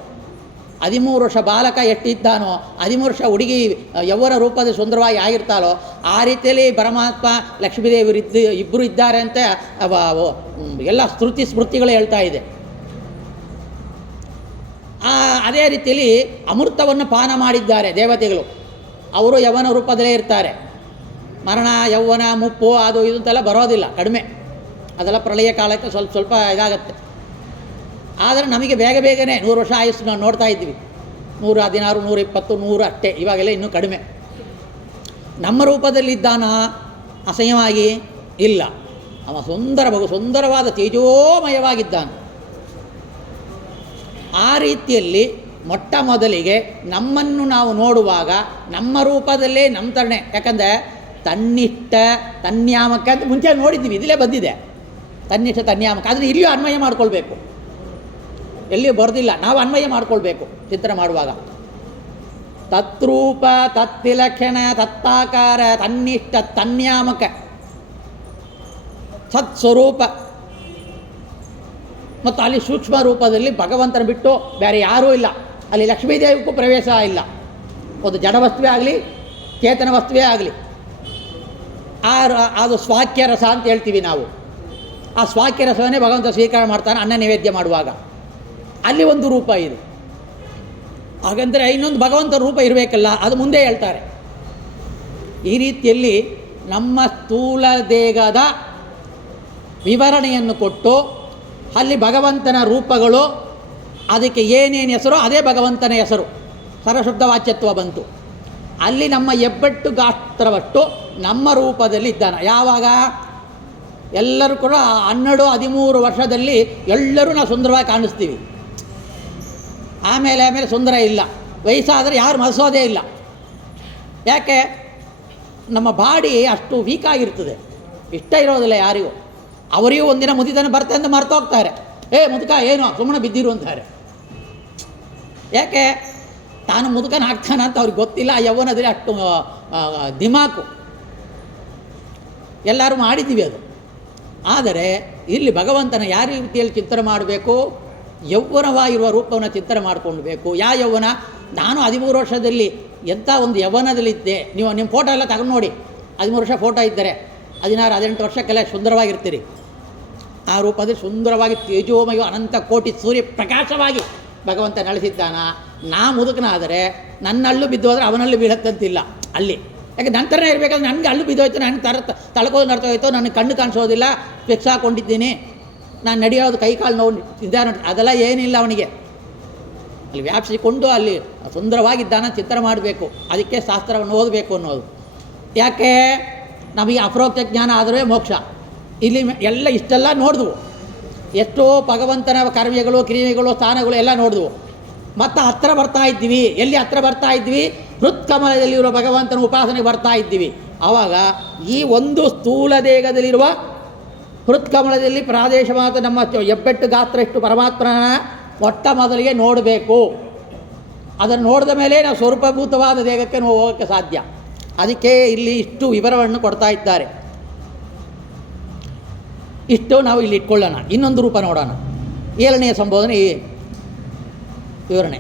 13 ವರ್ಷ ಬಾಲಕ ಎಷ್ಟಿದ್ದಾನೋ, 13 ವರ್ಷ ಹುಡುಗಿ ಯೌವನ ರೂಪದ ಸುಂದರವಾಗಿ ಆಗಿರ್ತಾಳೋ, ಆ ರೀತಿಯಲ್ಲಿ ಪರಮಾತ್ಮ ಲಕ್ಷ್ಮೀದೇವರು ಇಬ್ಬರು ಇದ್ದಾರೆ ಅಂತ ಎಲ್ಲ ಸ್ಮೃತಿಗಳು ಹೇಳ್ತಾ ಇದೆ. ಅದೇ ರೀತಿಯಲ್ಲಿ ಅಮೃತವನ್ನು ಪಾನ ಮಾಡಿದ್ದಾರೆ ದೇವತೆಗಳು. ಅವರು ಯೌವನ ರೂಪದಲ್ಲೇ ಇರ್ತಾರೆ. ಮರಣ, ಯೌವನ, ಮುಪ್ಪು ಅದು ಇದು ಅಂತೆಲ್ಲ ಬರೋದಿಲ್ಲ, ಕಡಿಮೆ. ಅದೆಲ್ಲ ಪ್ರಳಯ ಕಾಲಕ್ಕೆ ಸ್ವಲ್ಪ ಇದಾಗತ್ತೆ. ಆದರೆ ನಮಗೆ ಬೇಗನೆ 100 ವರ್ಷ ಆಯುಸ್ಸು ನಾವು ನೋಡ್ತಾ ಇದ್ವಿ. 116, 120, 100 ಅಷ್ಟೇ. ಇವಾಗೆಲ್ಲ ಇನ್ನೂ ಕಡಿಮೆ. ನಮ್ಮ ರೂಪದಲ್ಲಿದ್ದಾನ ಅಸಹ್ಯವಾಗಿ ಇಲ್ಲ. ಅವ ಸುಂದರವಾದ ತೇಜೋಮಯವಾಗಿದ್ದಾನೆ. ಆ ರೀತಿಯಲ್ಲಿ ಮೊಟ್ಟ ಮೊದಲಿಗೆ ನಮ್ಮನ್ನು ನಾವು ನೋಡುವಾಗ ನಮ್ಮ ರೂಪದಲ್ಲೇ ನಮ್ಮ ತರಣೆ. ಯಾಕಂದರೆ ತನ್ನಿಷ್ಠ ತನ್ಯಾಮಕ ಅಂತ ಮುಂಚೆ ನೋಡಿದ್ದೀವಿ, ಇದಿಲ್ಲೇ ಬಂದಿದೆ ತನ್ನಿಷ್ಠ ತನ್ಯಾಮಕ. ಅದನ್ನು ಇಲ್ಲಿಯೂ ಅನ್ವಯ ಮಾಡ್ಕೊಳ್ಬೇಕು, ಎಲ್ಲಿಯೂ ಬರೋದಿಲ್ಲ. ನಾವು ಅನ್ವಯ ಮಾಡ್ಕೊಳ್ಬೇಕು ಚಿಂತನೆ ಮಾಡುವಾಗ. ತತ್ರೂಪ ತತ್ತಿಲಕ್ಷಣ ತತ್ತಾಕಾರ ತನ್ನಿಷ್ಠ ತನ್ಯಾಮಕ ಸತ್ಸ್ವರೂಪ. ಮತ್ತು ಅಲ್ಲಿ ಸೂಕ್ಷ್ಮ ರೂಪದಲ್ಲಿ ಭಗವಂತನ ಬಿಟ್ಟು ಬೇರೆ ಯಾರೂ ಇಲ್ಲ. ಅಲ್ಲಿ ಲಕ್ಷ್ಮೀದೇವಿಗೂ ಪ್ರವೇಶ ಇಲ್ಲ. ಒಂದು ಜಡ ವಸ್ತುವೇ ಆಗಲಿ, ಚೇತನ ವಸ್ತುವೇ ಆಗಲಿ, ಅದು ಸ್ವಾಕ್ಯ ರಸ ಅಂತ ಹೇಳ್ತೀವಿ ನಾವು. ಆ ಸ್ವಾಕ್ಯ ರಸವನ್ನೇ ಭಗವಂತ ಸ್ವೀಕಾರ ಮಾಡ್ತಾನೆ ಅನ್ನ ನೈವೇದ್ಯ ಮಾಡುವಾಗ. ಅಲ್ಲಿ ಒಂದು ರೂಪ ಇದೆ. ಹಾಗಂದರೆ ಇನ್ನೊಂದು ಭಗವಂತನ ರೂಪ ಇರಬೇಕಲ್ಲ, ಅದು ಮುಂದೆ ಹೇಳ್ತಾರೆ. ಈ ರೀತಿಯಲ್ಲಿ ನಮ್ಮ ಸ್ಥೂಲ ದೇಹದ ವಿವರಣೆಯನ್ನು ಕೊಟ್ಟು ಅಲ್ಲಿ ಭಗವಂತನ ರೂಪಗಳು, ಅದಕ್ಕೆ ಏನೇನು ಹೆಸರು ಅದೇ ಭಗವಂತನ ಹೆಸರು, ಸರ್ವಶಬ್ದ ವಾಚ್ಯತ್ವ ಬಂತು. ಅಲ್ಲಿ ನಮ್ಮ ಹೆಬ್ಬೆಟ್ಟು ಗಾತ್ರವಷ್ಟು ನಮ್ಮ ರೂಪದಲ್ಲಿ ಇದ್ದಾನೆ. ಯಾವಾಗ? ಎಲ್ಲರೂ ಕೂಡ 12-13 ವರ್ಷದಲ್ಲಿ ಎಲ್ಲರೂ ನಾವು ಸುಂದರವಾಗಿ ಕಾಣಿಸ್ತೀವಿ. ಆಮೇಲೆ ಸುಂದರ ಇಲ್ಲ. ವಯಸ್ಸಾದರೆ ಯಾರು ಮನಸೋದೇ ಇಲ್ಲ. ಯಾಕೆ? ನಮ್ಮ ಬಾಡಿ ಅಷ್ಟು ವೀಕಾಗಿರ್ತದೆ, ಇಷ್ಟ ಇರೋದಿಲ್ಲ ಯಾರಿಗೂ. ಅವರಿಗೂ ಒಂದಿನ ಮುದಿದನ ಬರ್ತೆ ಅಂತ ಮರ್ತೋಗ್ತಾರೆ. ಮುದುಕ ಏನು ಸುಮ್ಮನೆ ಬಿದ್ದಿರು ಅಂತಾರೆ. ಯಾಕೆ? ತಾನು ಮುದುಕನ ಆಗ್ತಾನೆ ಅಂತ ಅವ್ರಿಗೆ ಗೊತ್ತಿಲ್ಲ. ಯೌವನದಲ್ಲಿ ಅಷ್ಟು ದಿಮಾಕು ಎಲ್ಲರೂ ಮಾಡಿದ್ದೀವಿ ಅದು. ಆದರೆ ಇಲ್ಲಿ ಭಗವಂತನ ಯಾವ ರೀತಿಯಲ್ಲಿ ಚಿಂತನೆ ಮಾಡಬೇಕು? ಯೌವನವಾಗಿರುವ ರೂಪವನ್ನು ಚಿಂತನೆ ಮಾಡಿಕೊಳ್ಬೇಕು. ಯಾವ ಯೌವನ? ನಾನು 13 ವರ್ಷದಲ್ಲಿ ಎಂಥ ಒಂದು ಯೌವನದಲ್ಲಿದ್ದೆ. ನೀವು ನಿಮ್ಮ ಫೋಟೋ ಎಲ್ಲ ತಗೊಂಡು ನೋಡಿ. 13 ವರ್ಷ ಫೋಟೋ ಇದ್ದರೆ 16-18 ವರ್ಷಕ್ಕೆಲ್ಲ ಸುಂದರವಾಗಿರ್ತೀರಿ. ಆ ರೂಪದಲ್ಲಿ ಸುಂದರವಾಗಿ ತೇಜೋಮಯ ಅನಂತ ಕೋಟಿ ಸೂರ್ಯ ಪ್ರಕಾಶವಾಗಿ ಭಗವಂತ ನಡೆಸಿದ್ದಾನ. ನಾ ಮುದುಕನಾದರೆ ನನ್ನ ಹಲ್ಲು ಬಿದ್ದೋದ್ರೆ ಅವನಲ್ಲೂ ಬೀಳತ್ತಂತಿಲ್ಲ ಅಲ್ಲಿ. ಯಾಕೆ ನನ್ನ ಥರನೇ ಇರಬೇಕಾದ್ರೆ ನನಗೆ ಹಲ್ಲು ಬಿದ್ದೋಯ್ತು, ನನಗೆ ತಳ್ಕೋದು ನಡ್ತೋಯ್ತು, ನನಗೆ ಕಣ್ಣು ಕಾಣಿಸೋದಿಲ್ಲ, ಫಿಕ್ಸ್ ಹಾಕ್ಕೊಂಡಿದ್ದೀನಿ, ನಾನು ನಡೆಯೋದು ಕೈ ಕಾಲು ನೋವು ನಿಧಾನ, ಅದೆಲ್ಲ ಏನಿಲ್ಲ ಅವನಿಗೆ. ಅಲ್ಲಿ ವ್ಯಾಪಿಸಿಕೊಂಡು ಅಲ್ಲಿ ಸುಂದರವಾಗಿದ್ದಾನ ಚಿಂತನೆ ಮಾಡಬೇಕು. ಅದಕ್ಕೆ ಶಾಸ್ತ್ರವನ್ನು ಓದಬೇಕು ಅನ್ನೋದು. ಯಾಕೆ? ನಮಗೆ ಅಪ್ರೋಕ್ತ ಜ್ಞಾನ ಆದರೆ ಮೋಕ್ಷ. ಇಲ್ಲಿ ಎಲ್ಲ ಇಷ್ಟೆಲ್ಲ ನೋಡಿದ್ವು, ಎಷ್ಟೋ ಭಗವಂತನ ಕರ್ಮ್ಯಗಳು, ಕ್ರಿಯೆಗಳು, ಸ್ಥಾನಗಳು ಎಲ್ಲ ನೋಡಿದ್ವು. ಮತ್ತು ಹತ್ತಿರ ಬರ್ತಾ ಇದ್ದೀವಿ. ಎಲ್ಲಿ ಹತ್ತಿರ ಬರ್ತಾ ಇದ್ವಿ? ಹೃತ್ಕಮಲದಲ್ಲಿರೋ ಭಗವಂತನ ಉಪಾಸನೆಗೆ ಬರ್ತಾ ಇದ್ದೀವಿ. ಆವಾಗ ಈ ಒಂದು ಸ್ಥೂಲ ದೇಹದಲ್ಲಿರುವ ಹೃತ್ಕಮಲದಲ್ಲಿ ಪ್ರಾದೇಶ ಮಾತು ನಮ್ಮ ಎಬ್ಬೆಟ್ಟು ಗಾತ್ರ ಎಷ್ಟು ಪರಮಾತ್ಮನ ಮೊಟ್ಟ ಮೊದಲಿಗೆ ನೋಡಬೇಕು. ಅದನ್ನು ನೋಡಿದ ಮೇಲೆ ನಾವು ಸ್ವರೂಪಭೂತವಾದ ದೇಹಕ್ಕೆ ಹೋಗೋಕ್ಕೆ ಸಾಧ್ಯ. ಅದಕ್ಕೆ ಇಲ್ಲಿ ಇಷ್ಟು ವಿವರವನ್ನು ಕೊಡ್ತಾ ಇದ್ದಾರೆ. ಇಷ್ಟು ನಾವು ಇಲ್ಲಿ ಇಟ್ಕೊಳ್ಳೋಣ. ಇನ್ನೊಂದು ರೂಪ ನೋಡೋಣ. 7ನೇ ಸಂಬೋಧನೆ ವಿವರಣೆ.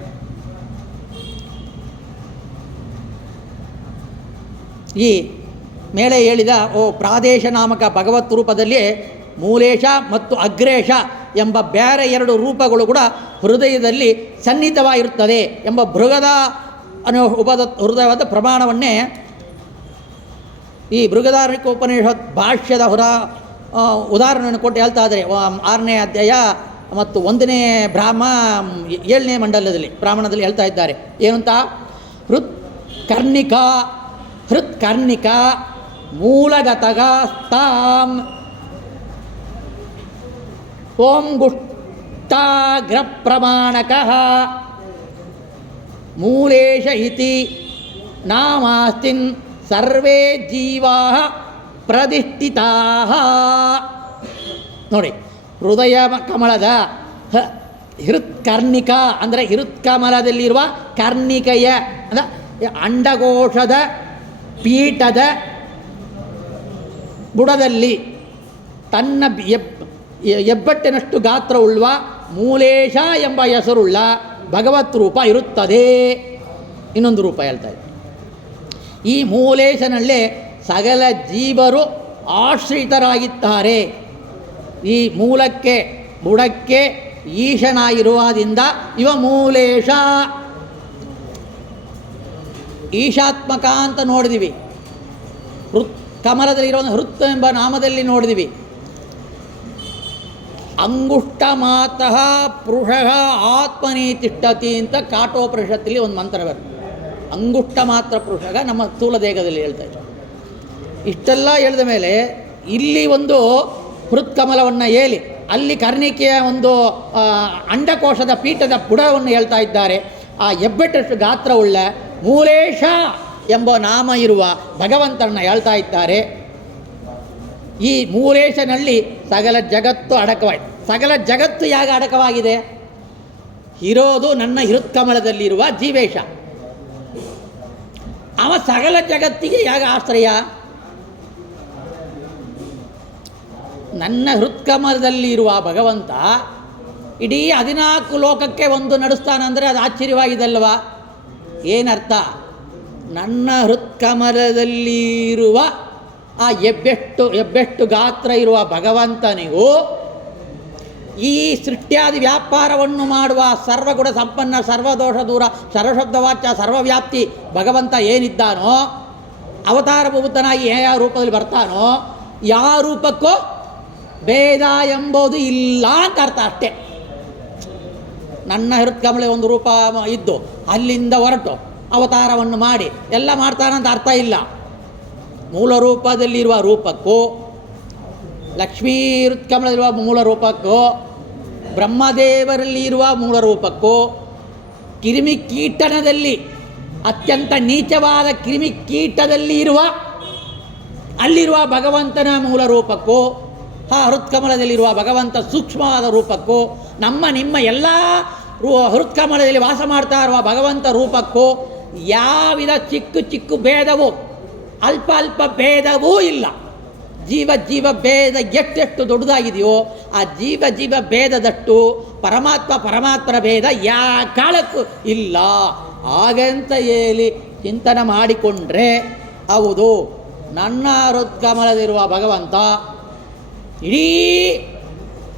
ಈ ಮೇಲೆ ಹೇಳಿದ ಪ್ರಾದೇಶ ನಾಮಕ ಭಗವತ್ ರೂಪದಲ್ಲಿ ಮೂಲೇಶ ಮತ್ತು ಅಗ್ರೇಶ ಎಂಬ ಬೇರೆ 2 ರೂಪಗಳು ಕೂಡ ಹೃದಯದಲ್ಲಿ ಸನ್ನಿಹಿತವಾಗಿರುತ್ತದೆ ಎಂಬ ಬೃಹದ ಅನ್ನೋ ಹೃದಯವಾದ ಪ್ರಮಾಣವನ್ನೇ ಈ ಬೃಹದಾರಣ್ಯಕ ಉಪನಿಷತ್ ಭಾಷ್ಯದ ಉದಾಹರಣೆಯನ್ನು ಕೊಟ್ಟು ಹೇಳ್ತಾ ಇದ್ದಾರೆ. 6ನೇ ಅಧ್ಯಾಯ ಮತ್ತು 1ನೇ ಬ್ರಾಹ್ಮ 7ನೇ ಮಂಡಲದಲ್ಲಿ ಬ್ರಾಹ್ಮಣದಲ್ಲಿ ಹೇಳ್ತಾ ಇದ್ದಾರೆ. ಏನಂತ? ಹೃತ್ಕರ್ಣಿಕಾ ಮೂಲಗತಗ ಸ್ಥಾಂ ಓಂ ಗುಷ್ಟಾಗ್ರ ಪ್ರಮಾಣಕಃ ಮೂಲೇಶ ಇತಿ ನಾಮಾಸ್ತಿನ್ ಸರ್ವೇ ಜೀವಾಃ ಪ್ರತಿಷ್ಠಿತಾಃ. ನೋಡಿ, ಹೃದಯ ಕಮಲದ ಹೃತ್ಕರ್ಣಿಕ ಅಂದರೆ ಹೃತ್ಕಮಲದಲ್ಲಿರುವ ಕರ್ಣಿಕೆಯ ಅಂದರೆ ಅಂಡಕೋಶದ ಪೀಠದ ಬುಡದಲ್ಲಿ ತನ್ನ ಎಬ್ಬಟ್ಟಿನಷ್ಟು ಗಾತ್ರವುಳ್ಳ ಮೂಲೇಶ ಎಂಬ ಹೆಸರುಳ್ಳ ಭಗವತ್ ರೂಪ ಇರುತ್ತದೆ. ಇನ್ನೊಂದು ರೂಪ ಹೇಳ್ತಾ ಇದೆ. ಈ ಮೂಲೇಶನಲ್ಲೇ ಸಕಲ ಜೀವರು ಆಶ್ರಿತರಾಗಿದ್ದಾರೆ. ಈ ಮೂಲಕ್ಕೆ ಬುಡಕ್ಕೆ ಈಶನಾಗಿರುವುದರಿಂದ ಇವ ಮೂಲೇಶ. ಈಶಾತ್ಮಕ ಅಂತ ನೋಡಿದಿವಿ. ಕಮಲದಲ್ಲಿರೋ ಹೃತ್ ಎಂಬ ನಾಮದಲ್ಲಿ ನೋಡಿದಿವಿ. ಅಂಗುಷ್ಟ ಮಾತಃ ಪುರುಷಃ ಆತ್ಮನಿ ತಿಷ್ಠತಿ ಅಂತ ಕಾಠೋಪನಿಷತ್ತಲ್ಲಿ ಒಂದು ಮಂತ್ರ ಬರುತ್ತೆ. ಅಂಗುಷ್ಟ ಮಾತ್ರ ಪುರುಷಗ ನಮ್ಮ ಸ್ಥೂಲ ದೇಹದಲ್ಲಿ ಹೇಳ್ತಾ ಇದ್ದಾರೆ. ಇಷ್ಟೆಲ್ಲ ಹೇಳಿದ ಮೇಲೆ ಇಲ್ಲಿ ಒಂದು ಹೃತ್ಕಮಲವನ್ನು ಹೇಳಿ ಅಲ್ಲಿ ಕರ್ಣಿಕೆಯ ಒಂದು ಅಂಡಕೋಶದ ಪೀಠದ ಬುಡವನ್ನು ಹೇಳ್ತಾ ಇದ್ದಾರೆ. ಆ ಹೆಬ್ಬೆಟ್ಟಷ್ಟು ಗಾತ್ರವುಳ್ಳ ಮೂಲೇಶ ಎಂಬ ನಾಮ ಇರುವ ಭಗವಂತನನ್ನು ಹೇಳ್ತಾ ಇದ್ದಾರೆ. ಈ ಮೂಲೇಶನಲ್ಲಿ ಸಕಲ ಜಗತ್ತು ಅಡಕವಾಯಿತು. ಸಕಲ ಜಗತ್ತು ಯಾಗ ಅಡಕವಾಗಿದೆ? ಇರೋದು ನನ್ನ ಹೃತ್ಕಮಲದಲ್ಲಿರುವ ಜೀವೇಶ. ಅವ ಸಕಲ ಜಗತ್ತಿಗೆ ಯಾಗ ಆಶ್ರಯ. ನನ್ನ ಹೃತ್ಕಮಲದಲ್ಲಿ ಇರುವ ಭಗವಂತ ಇಡೀ 14 ಲೋಕಕ್ಕೆ ಒಂದು ನಡೆಸ್ತಾನಂದರೆ ಅದು ಆಶ್ಚರ್ಯವಾಗಿದಲ್ವಾ? ಏನರ್ಥ? ನನ್ನ ಹೃತ್ಕಮಲದಲ್ಲಿರುವ ಆ ಎಬ್ಬೆಷ್ಟು ಗಾತ್ರ ಇರುವ ಭಗವಂತನಿಗೂ ಈ ಸೃಷ್ಟ್ಯಾದಿ ವ್ಯಾಪಾರವನ್ನು ಮಾಡುವ ಸರ್ವಗುಣ ಸಂಪನ್ನ ಸರ್ವದೋಷ ದೂರ ಸರ್ವಶಬ್ದವಾಚ್ಯ ಸರ್ವವ್ಯಾಪ್ತಿ ಭಗವಂತ ಏನಿದ್ದಾನೋ, ಅವತಾರಭೂತನಾಗಿ ಯಾವ ರೂಪದಲ್ಲಿ ಬರ್ತಾನೋ, ಯಾವ ರೂಪಕ್ಕೂ ಭೇದ ಎಂಬುದು ಇಲ್ಲ ಅಂತ ಅರ್ಥ ಅಷ್ಟೇ. ನನ್ನ ಹೃತ್ಕಮಲೆ ಒಂದು ರೂಪ ಇದ್ದು ಅಲ್ಲಿಂದ ಹೊರಟು ಅವತಾರವನ್ನು ಮಾಡಿ ಎಲ್ಲ ಮಾಡ್ತಾನಂತ ಅರ್ಥ ಇಲ್ಲ. ಮೂಲ ರೂಪದಲ್ಲಿರುವ ರೂಪಕ್ಕೂ, ಲಕ್ಷ್ಮೀ ಹೃತ್ಕಮಲದಲ್ಲಿರುವ ಮೂಲ ರೂಪಕ್ಕೂ, ಬ್ರಹ್ಮದೇವರಲ್ಲಿ ಇರುವ ಮೂಲ ರೂಪಕ್ಕೂ, ಕ್ರಿಮಿಕೀಟನದಲ್ಲಿ ಅತ್ಯಂತ ನೀಚವಾದ ಕ್ರಿಮಿಕೀಟದಲ್ಲಿ ಅಲ್ಲಿರುವ ಭಗವಂತನ ಮೂಲ ರೂಪಕ್ಕೂ, ಆ ಹೃತ್ಕಮಲದಲ್ಲಿರುವ ಭಗವಂತ ಸೂಕ್ಷ್ಮವಾದ ರೂಪಕ್ಕೂ, ನಿಮ್ಮ ಎಲ್ಲ ಹೃತ್ಕಮಲದಲ್ಲಿ ವಾಸ ಮಾಡ್ತಾ ಇರುವ ಭಗವಂತ ರೂಪಕ್ಕೂ ಯಾವಿದ ಚಿಕ್ಕ ಭೇದವೂ ಅಲ್ಪ ಭೇದವೂ ಇಲ್ಲ. ಜೀವ ಭೇದ ಎಷ್ಟೆಷ್ಟು ದೊಡ್ಡದಾಗಿದೆಯೋ ಆ ಜೀವ ಭೇದದಷ್ಟು ಪರಮಾತ್ಮರ ಭೇದ ಯಾವ ಕಾಲಕ್ಕೂ ಇಲ್ಲ. ಹಾಗಂತ ಹೇಳಿ ಚಿಂತನೆ ಮಾಡಿಕೊಂಡ್ರೆ ಹೌದು, ನನ್ನ ಹೃತ್ಕಮಲದಲ್ಲಿರುವ ಭಗವಂತ ಇಡೀ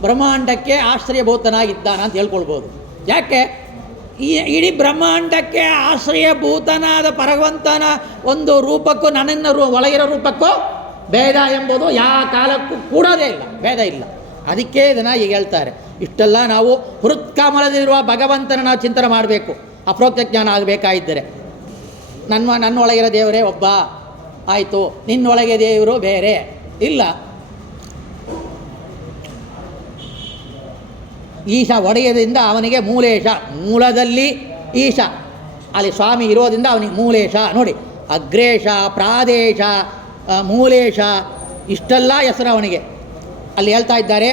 ಬ್ರಹ್ಮಾಂಡಕ್ಕೆ ಆಶ್ರಯಭೂತನಾಗಿದ್ದಾನ ಅಂತ ಹೇಳ್ಕೊಳ್ಬೋದು. ಯಾಕೆ? ಇಡೀ ಬ್ರಹ್ಮಾಂಡಕ್ಕೆ ಆಶ್ರಯಭೂತನಾದ ಭಗವಂತನ ಒಂದು ರೂಪಕ್ಕೂ ನನ್ನನ್ನು ಒಳಗಿರೋ ರೂಪಕ್ಕೂ ಭೇದ ಎಂಬುದು ಯಾವ ಕಾಲಕ್ಕೂ ಕೂಡೋದೇ ಇಲ್ಲ, ಭೇದ ಇಲ್ಲ. ಅದಕ್ಕೆ ಇದನ್ನು ಈಗ ಹೇಳ್ತಾರೆ. ಇಷ್ಟೆಲ್ಲ ನಾವು ಹೃತ್ಕಮಲದಲ್ಲಿರುವ ಭಗವಂತನ ನಾವು ಚಿಂತನೆ ಮಾಡಬೇಕು. ಅಪ್ರೋಕ್ತ ಜ್ಞಾನ ಆಗಬೇಕಾಗಿದ್ದರೆ ನನ್ನೊಳಗಿರೋ ದೇವರೇ ಒಬ್ಬ ಆಯಿತು, ನಿನ್ನೊಳಗೆ ದೇವರು ಬೇರೆ ಇಲ್ಲ. ಈಶ ಒಡೆಯದಿಂದ ಅವನಿಗೆ ಮೂಲೇಶ, ಮೂಲದಲ್ಲಿ ಈಶ, ಅಲ್ಲಿ ಸ್ವಾಮಿ ಇರೋದ್ರಿಂದ ಅವನಿಗೆ ಮೂಲೇಶ. ನೋಡಿ, ಅಗ್ರೇಶ ಪ್ರಾದೇಶ ಮೂಲೇಶ, ಇಷ್ಟೆಲ್ಲ ಹೆಸರು ಅವನಿಗೆ. ಅಲ್ಲಿ ಹೇಳ್ತಾ ಇದ್ದಾರೆ,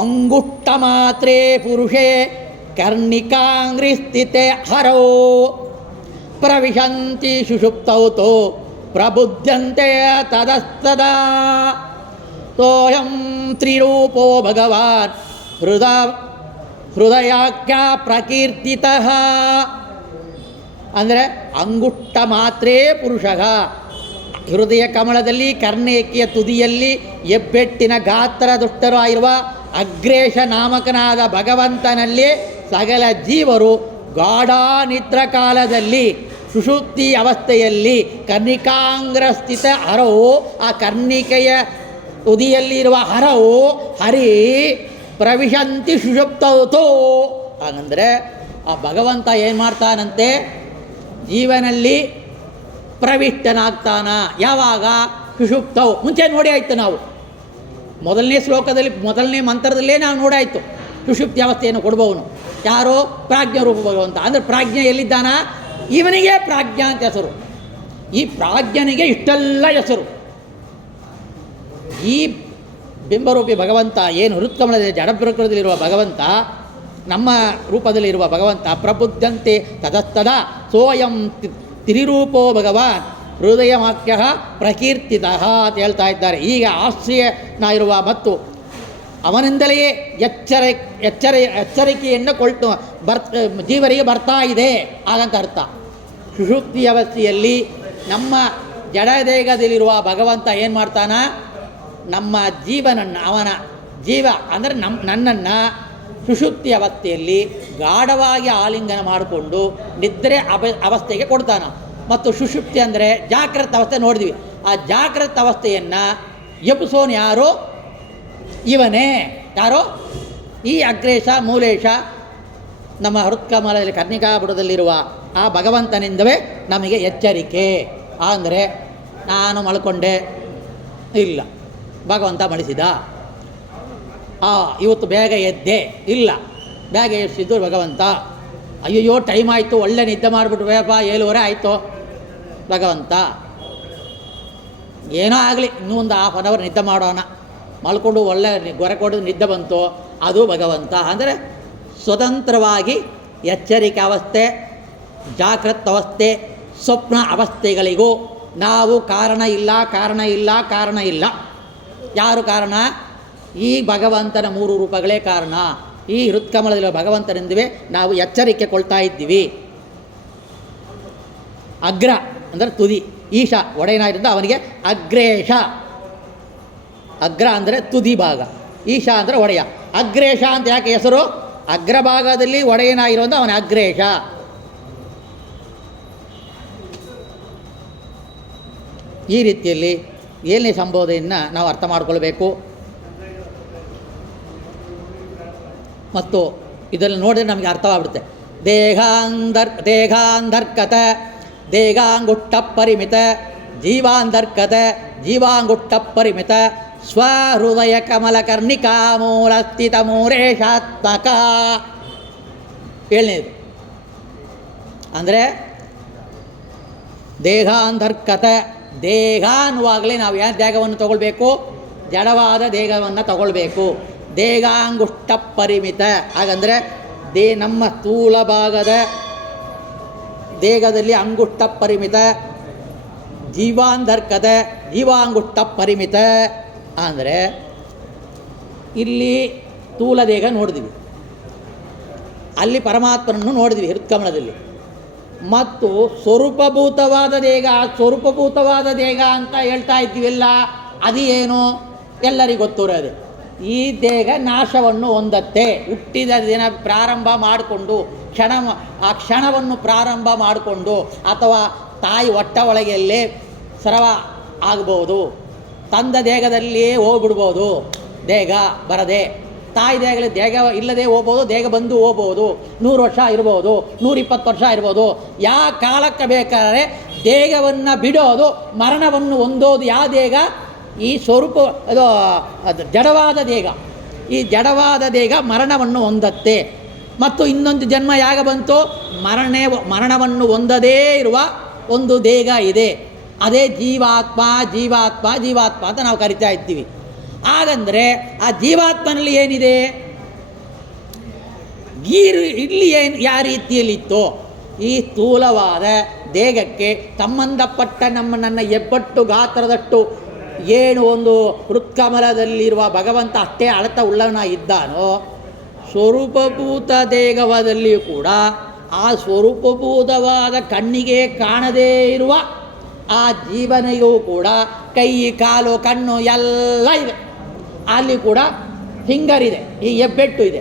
ಅಂಗುಷ್ಟ ಮಾತ್ರೇ ಪುರುಷೇ ಕರ್ಣಿಕಾಂಗ್ರಿ ಸ್ಥಿತೆ ಹರೋ ಪ್ರವಿಶಂತಿ ಸುಷುಪ್ತೌತೋ ಪ್ರಬುದ್ಧಂತೆ ತದಸ್ತದಾ ಸೋಯಂ ತ್ರಿರೂಪೋ ಭಗವಾನ್ ಹೃದಯಾಖ್ಯ ಪ್ರಕೀರ್ತಿತಃ. ಅಂದರೆ ಅಂಗುಷ್ಟ ಮಾತ್ರೇ ಪುರುಷ, ಹೃದಯ ಕಮಲದಲ್ಲಿ ಕರ್ಣೇಕಿಯ ತುದಿಯಲ್ಲಿ ಹೆಬ್ಬೆಟ್ಟಿನ ಗಾತ್ರ ದುಷ್ಟರು ಆಗಿರುವ ಅಗ್ರೇಶ ನಾಮಕನಾದ ಭಗವಂತನಲ್ಲಿ ಸಕಲ ಜೀವರು ಗಾಢ ನಿದ್ರ ಕಾಲದಲ್ಲಿ ಸುಷುಪ್ತಿ ಅವಸ್ಥೆಯಲ್ಲಿ ಕರ್ಣಿಕಾಂಗ್ರ ಸ್ಥಿತ ಹರವು, ಆ ಕರ್ಣಿಕೆಯ ತುದಿಯಲ್ಲಿರುವ ಹರವು ಹರಿ ಪ್ರವಿಶಂತಿ ಸುಷುಪ್ತೌತೋ. ಹಾಗಂದರೆ ಆ ಭಗವಂತ ಏನು ಮಾಡ್ತಾನಂತೆ, ಜೀವನಲ್ಲಿ ಪ್ರವಿಷ್ಟನಾಗ್ತಾನ. ಯಾವಾಗ? ಸುಷುಪ್ತವು. ಮುಂಚೆ ನೋಡಿ ಆಯಿತು ನಾವು ಮೊದಲನೇ ಶ್ಲೋಕದಲ್ಲಿ, ಮೊದಲನೇ ಮಂತ್ರದಲ್ಲೇ ನಾವು ನೋಡಾಯಿತು ಸುಷುಪ್ತಿ ಅವಸ್ಥೆಯನ್ನು ಕೊಡುವವನು ಯಾರೋ ಪ್ರಾಜ್ಞರೂಪ ಭಗವಂತ. ಅಂದರೆ ಪ್ರಾಜ್ಞೆ ಎಲ್ಲಿದ್ದಾನ? ಇವನಿಗೆ ಪ್ರಾಜ್ಞ ಅಂತ ಹೆಸರು. ಈ ಪ್ರಾಜ್ಞನಿಗೆ ಇಷ್ಟೆಲ್ಲ ಹೆಸರು. ಈ ಬಿಂಬರೂಪಿ ಭಗವಂತ ಏನು ಹೃತ್ಕಮಲದಲ್ಲಿ ಜಡಪ್ರಕೃತಿಯಲ್ಲಿರುವ ಭಗವಂತ, ನಮ್ಮ ರೂಪದಲ್ಲಿರುವ ಭಗವಂತ ಪ್ರಬುದ್ಧಂತೆ ತದಸ್ತದ ಸೋಯಂ ತಿರಿರೂಪೋ ಭಗವಾನ್ ಹೃದಯವಾಕ್ಯ ಪ್ರಕೀರ್ತಿತಃ ಅಂತ ಹೇಳ್ತಾ ಇದ್ದಾರೆ. ಈಗ ಆಶ್ರಯನ ಇರುವ ಮತ್ತು ಅವನಿಂದಲೇ ಎಚ್ಚರಿಕೆಯನ್ನು ಜೀವರಿಗೆ ಬರ್ತಾ ಇದೆ ಹಾಗಂತ ಅರ್ಥ. ಸುಷುಪ್ತಿ ಅವಸ್ಥೆಯಲ್ಲಿ ನಮ್ಮ ಜಡದೇಹದಲ್ಲಿರುವ ಭಗವಂತ ಏನು ಮಾಡ್ತಾನ, ನಮ್ಮ ಜೀವನನ್ನು, ಅವನ ಜೀವ ಅಂದರೆ ನನ್ನನ್ನು ಸುಷುಪ್ತಿ ಅವಸ್ಥೆಯಲ್ಲಿ ಗಾಢವಾಗಿ ಆಲಿಂಗನ ಮಾಡಿಕೊಂಡು ನಿದ್ರೆ ಅವಸ್ಥೆಗೆ ಕೊಡ್ತಾನ. ಮತ್ತು ಸುಷುಪ್ತಿ ಅಂದರೆ ಜಾಗೃತ ಅವಸ್ಥೆ ನೋಡಿದ್ವಿ. ಆ ಜಾಗೃತ ಅವಸ್ಥೆಯನ್ನು ಎಬ್ಬಿಸೋನು ಯಾರು? ಇವನೇ. ಯಾರೋ? ಈ ಅಗ್ರೇಶ ಮೂಲೇಶ ನಮ್ಮ ಹೃತ್ಕಮಲದಲ್ಲಿ ಕರ್ಣಿಕಾಬುಡದಲ್ಲಿರುವ ಆ ಭಗವಂತನಿಂದವೇ ನಮಗೆ ಎಚ್ಚರಿಕೆ. ಅಂದರೆ ನಾನು ಮಲ್ಕೊಂಡೆ, ಇಲ್ಲ, ಭಗವಂತ ಮಳಿಸಿದ. ಇವತ್ತು ಬೇಗ ಎದ್ದೆ, ಇಲ್ಲ, ಬೇಗ ಎಬ್ಬಿಸಿದ್ದು ಭಗವಂತ. ಅಯ್ಯಯ್ಯೋ ಟೈಮ್ ಆಯಿತು, ಒಳ್ಳೆ ನಿದ್ದೆ ಮಾಡಿಬಿಟ್ಟು ಬೇಪ 7:30 ಆಯಿತು, ಭಗವಂತ. ಏನೋ ಆಗಲಿ, ಇನ್ನೂ ಒಂದು ½ ನಿದ್ದೆ ಮಾಡೋಣ, ಮಲ್ಕೊಂಡು ಒಳ್ಳೆ ಗೊರೆ ಕೊಡೋದು ನಿದ್ದೆ ಬಂತು, ಅದು ಭಗವಂತ. ಅಂದರೆ ಸ್ವತಂತ್ರವಾಗಿ ಎಚ್ಚರಿಕೆ ಅವಸ್ಥೆ, ಜಾಗೃತ ಅವಸ್ಥೆ, ಸ್ವಪ್ನ ಅವಸ್ಥೆಗಳಿಗೂ ನಾವು ಕಾರಣ ಇಲ್ಲ, ಕಾರಣ ಇಲ್ಲ, ಕಾರಣ ಇಲ್ಲ. ಯಾರು ಕಾರಣ? ಈ ಭಗವಂತನ 3 ರೂಪಗಳೇ ಕಾರಣ. ಈ ಹೃತ್ಕಮಲದಲ್ಲಿರುವ ಭಗವಂತನಿಂದವೇ ನಾವು ಎಚ್ಚರಿಕೆ ಕೊಳ್ತಾ ಇದ್ದೀವಿ. ಅಗ್ರ ಅಂದರೆ ತುದಿ, ಈಶ ಒಡೆಯನಾಗಿದ್ದ ಅವನಿಗೆ ಅಗ್ರೇಶ. ಅಗ್ರ ಅಂದರೆ ತುದಿ ಭಾಗ, ಈಶ ಅಂದರೆ ಒಡೆಯ. ಅಗ್ರೇಶ ಅಂತ ಯಾಕೆ ಹೆಸರು? ಅಗ್ರಭಾಗದಲ್ಲಿ ಒಡೆಯನಾಗಿರುವಂಥ ಅವನ ಅಗ್ರೇಶ. ಈ ರೀತಿಯಲ್ಲಿ 7ನೇ ಸಂಬೋಧನೆಯನ್ನು ನಾವು ಅರ್ಥ ಮಾಡಿಕೊಳ್ಬೇಕು. ಮತ್ತು ಇದನ್ನು ನೋಡಿದ್ರೆ ನಮಗೆ ಅರ್ಥವಾಗ್ಬಿಡುತ್ತೆ. ದೇಹಾಂಧರ್ಕತ ದೇಹಾಂಗುಟ್ಟ ಪರಿಮಿತ, ಜೀವಾಂಧರ್ಕತ ಜೀವಾಂಗುಟ್ಟ ಪರಿಮಿತ, ಸ್ವಹೃದಯ ಕಮಲ ಕರ್ಣಿಕಾ ಮೂಲ ಸ್ಥಿತ ಮೂರೇಶಾತ್ಮಕ. 7ನೇದು ಅಂದರೆ ದೇಹಾಂಧರ್ಕತ. ದೇಹ ಅನ್ನುವಾಗಲೇ ನಾವು ಯಾವ ದೇಹವನ್ನು ತಗೊಳ್ಬೇಕು? ಜಡವಾದ ದೇಹವನ್ನು ತಗೊಳ್ಬೇಕು. ದೇಹಾಂಗುಷ್ಟ ಪರಿಮಿತ, ಹಾಗಂದರೆ ನಮ್ಮ ಸ್ಥೂಲ ಭಾಗದ ದೇಹದಲ್ಲಿ ಅಂಗುಷ್ಟ ಪರಿಮಿತ, ಜೀವಾಂಧರ್ಕದ ಜೀವಾಂಗುಷ್ಟ ಪರಿಮಿತ. ಅಂದರೆ ಇಲ್ಲಿ ಸ್ಥೂಲ ದೇಹ ನೋಡಿದ್ವಿ, ಅಲ್ಲಿ ಪರಮಾತ್ಮನನ್ನು ನೋಡಿದ್ವಿ ಹೃತ್ಕಮಲದಲ್ಲಿ. ಮತ್ತು ಸ್ವರೂಪಭೂತವಾದ ದೇಹ, ಸ್ವರೂಪಭೂತವಾದ ದೇಹ ಅಂತ ಹೇಳ್ತಾ ಇದ್ದೀವಿಲ್ಲ, ಅದು ಏನು ಎಲ್ಲರಿಗೂ ಗೊತ್ತಿರೋದೆ. ಈ ದೇಹ ನಾಶವನ್ನು ಹೊಂದತ್ತೆ. ಹುಟ್ಟಿದ ದಿನ ಪ್ರಾರಂಭ ಮಾಡಿಕೊಂಡು ಆ ಕ್ಷಣವನ್ನು ಪ್ರಾರಂಭ ಮಾಡಿಕೊಂಡು, ಅಥವಾ ತಾಯಿ ಹೊಟ್ಟ ಒಳಗೆಯಲ್ಲೇ ಸ್ರವ ಆಗ್ಬೋದು, ತಂದ ದೇಹದಲ್ಲಿಯೇ ಹೋಗ್ಬಿಡ್ಬೋದು. ದೇಹ ಬರದೆ ತಾಯಿ ದೇಹದಲ್ಲಿ ದೇಹ ಇಲ್ಲದೆ ಹೋಗ್ಬೋದು, ದೇಹ ಬಂದು ಹೋಗ್ಬೋದು. 100 ವರ್ಷ ಇರ್ಬೋದು, 120 ವರ್ಷ ಇರ್ಬೋದು. ಯಾವ ಕಾಲಕ್ಕೆ ಬೇಕಾದರೆ ದೇಹವನ್ನು ಬಿಡೋದು, ಮರಣವನ್ನು ಹೊಂದೋದು ಯಾವ ದೇಹ? ಈ ಸ್ವರೂಪ ಅದು ಜಡವಾದ ದೇಹ. ಈ ಜಡವಾದ ದೇಹ ಮರಣವನ್ನು ಹೊಂದತ್ತೆ. ಮತ್ತು ಇನ್ನೊಂದು ಜನ್ಮ ಯಾಗ ಬಂತು? ಮರಣವನ್ನು ಹೊಂದದೇ ಇರುವ ಒಂದು ದೇಹ ಇದೆ. ಅದೇ ಜೀವಾತ್ಮ ಜೀವಾತ್ಮ ಜೀವಾತ್ಮ ಅಂತ ನಾವು ಕರಿತಾ ಇದ್ದೀವಿ. ಹಾಗಂದರೆ ಆ ಜೀವಾತ್ಮನಲ್ಲಿ ಏನಿದೆ? ಇಲ್ಲಿ ಏನು ಯಾವ ರೀತಿಯಲ್ಲಿತ್ತೋ ಈ ಸ್ಥೂಲವಾದ ದೇಹಕ್ಕೆ ಸಂಬಂಧಪಟ್ಟ ನನ್ನ ಹೆಬ್ಬಟ್ಟು ಗಾತ್ರದಷ್ಟು ಏನು ಒಂದು ಹೃತ್ಕಮಲದಲ್ಲಿರುವ ಭಗವಂತ ಅಷ್ಟೇ ಅಳತ ಉಳ್ಳವನ ಇದ್ದಾನೋ, ಸ್ವರೂಪಭೂತ ದೇಹದಲ್ಲಿಯೂ ಕೂಡ ಆ ಸ್ವರೂಪಭೂತವಾದ ಕಣ್ಣಿಗೆ ಕಾಣದೇ ಇರುವ ಆ ಜೀವನಿಗೂ ಕೂಡ ಕೈ ಕಾಲು ಕಣ್ಣು ಎಲ್ಲ ಇದೆ. ಅಲ್ಲಿ ಕೂಡ ಫಿಂಗರ್ ಇದೆ, ಈ ಹೆಬ್ಬೆಟ್ಟು ಇದೆ.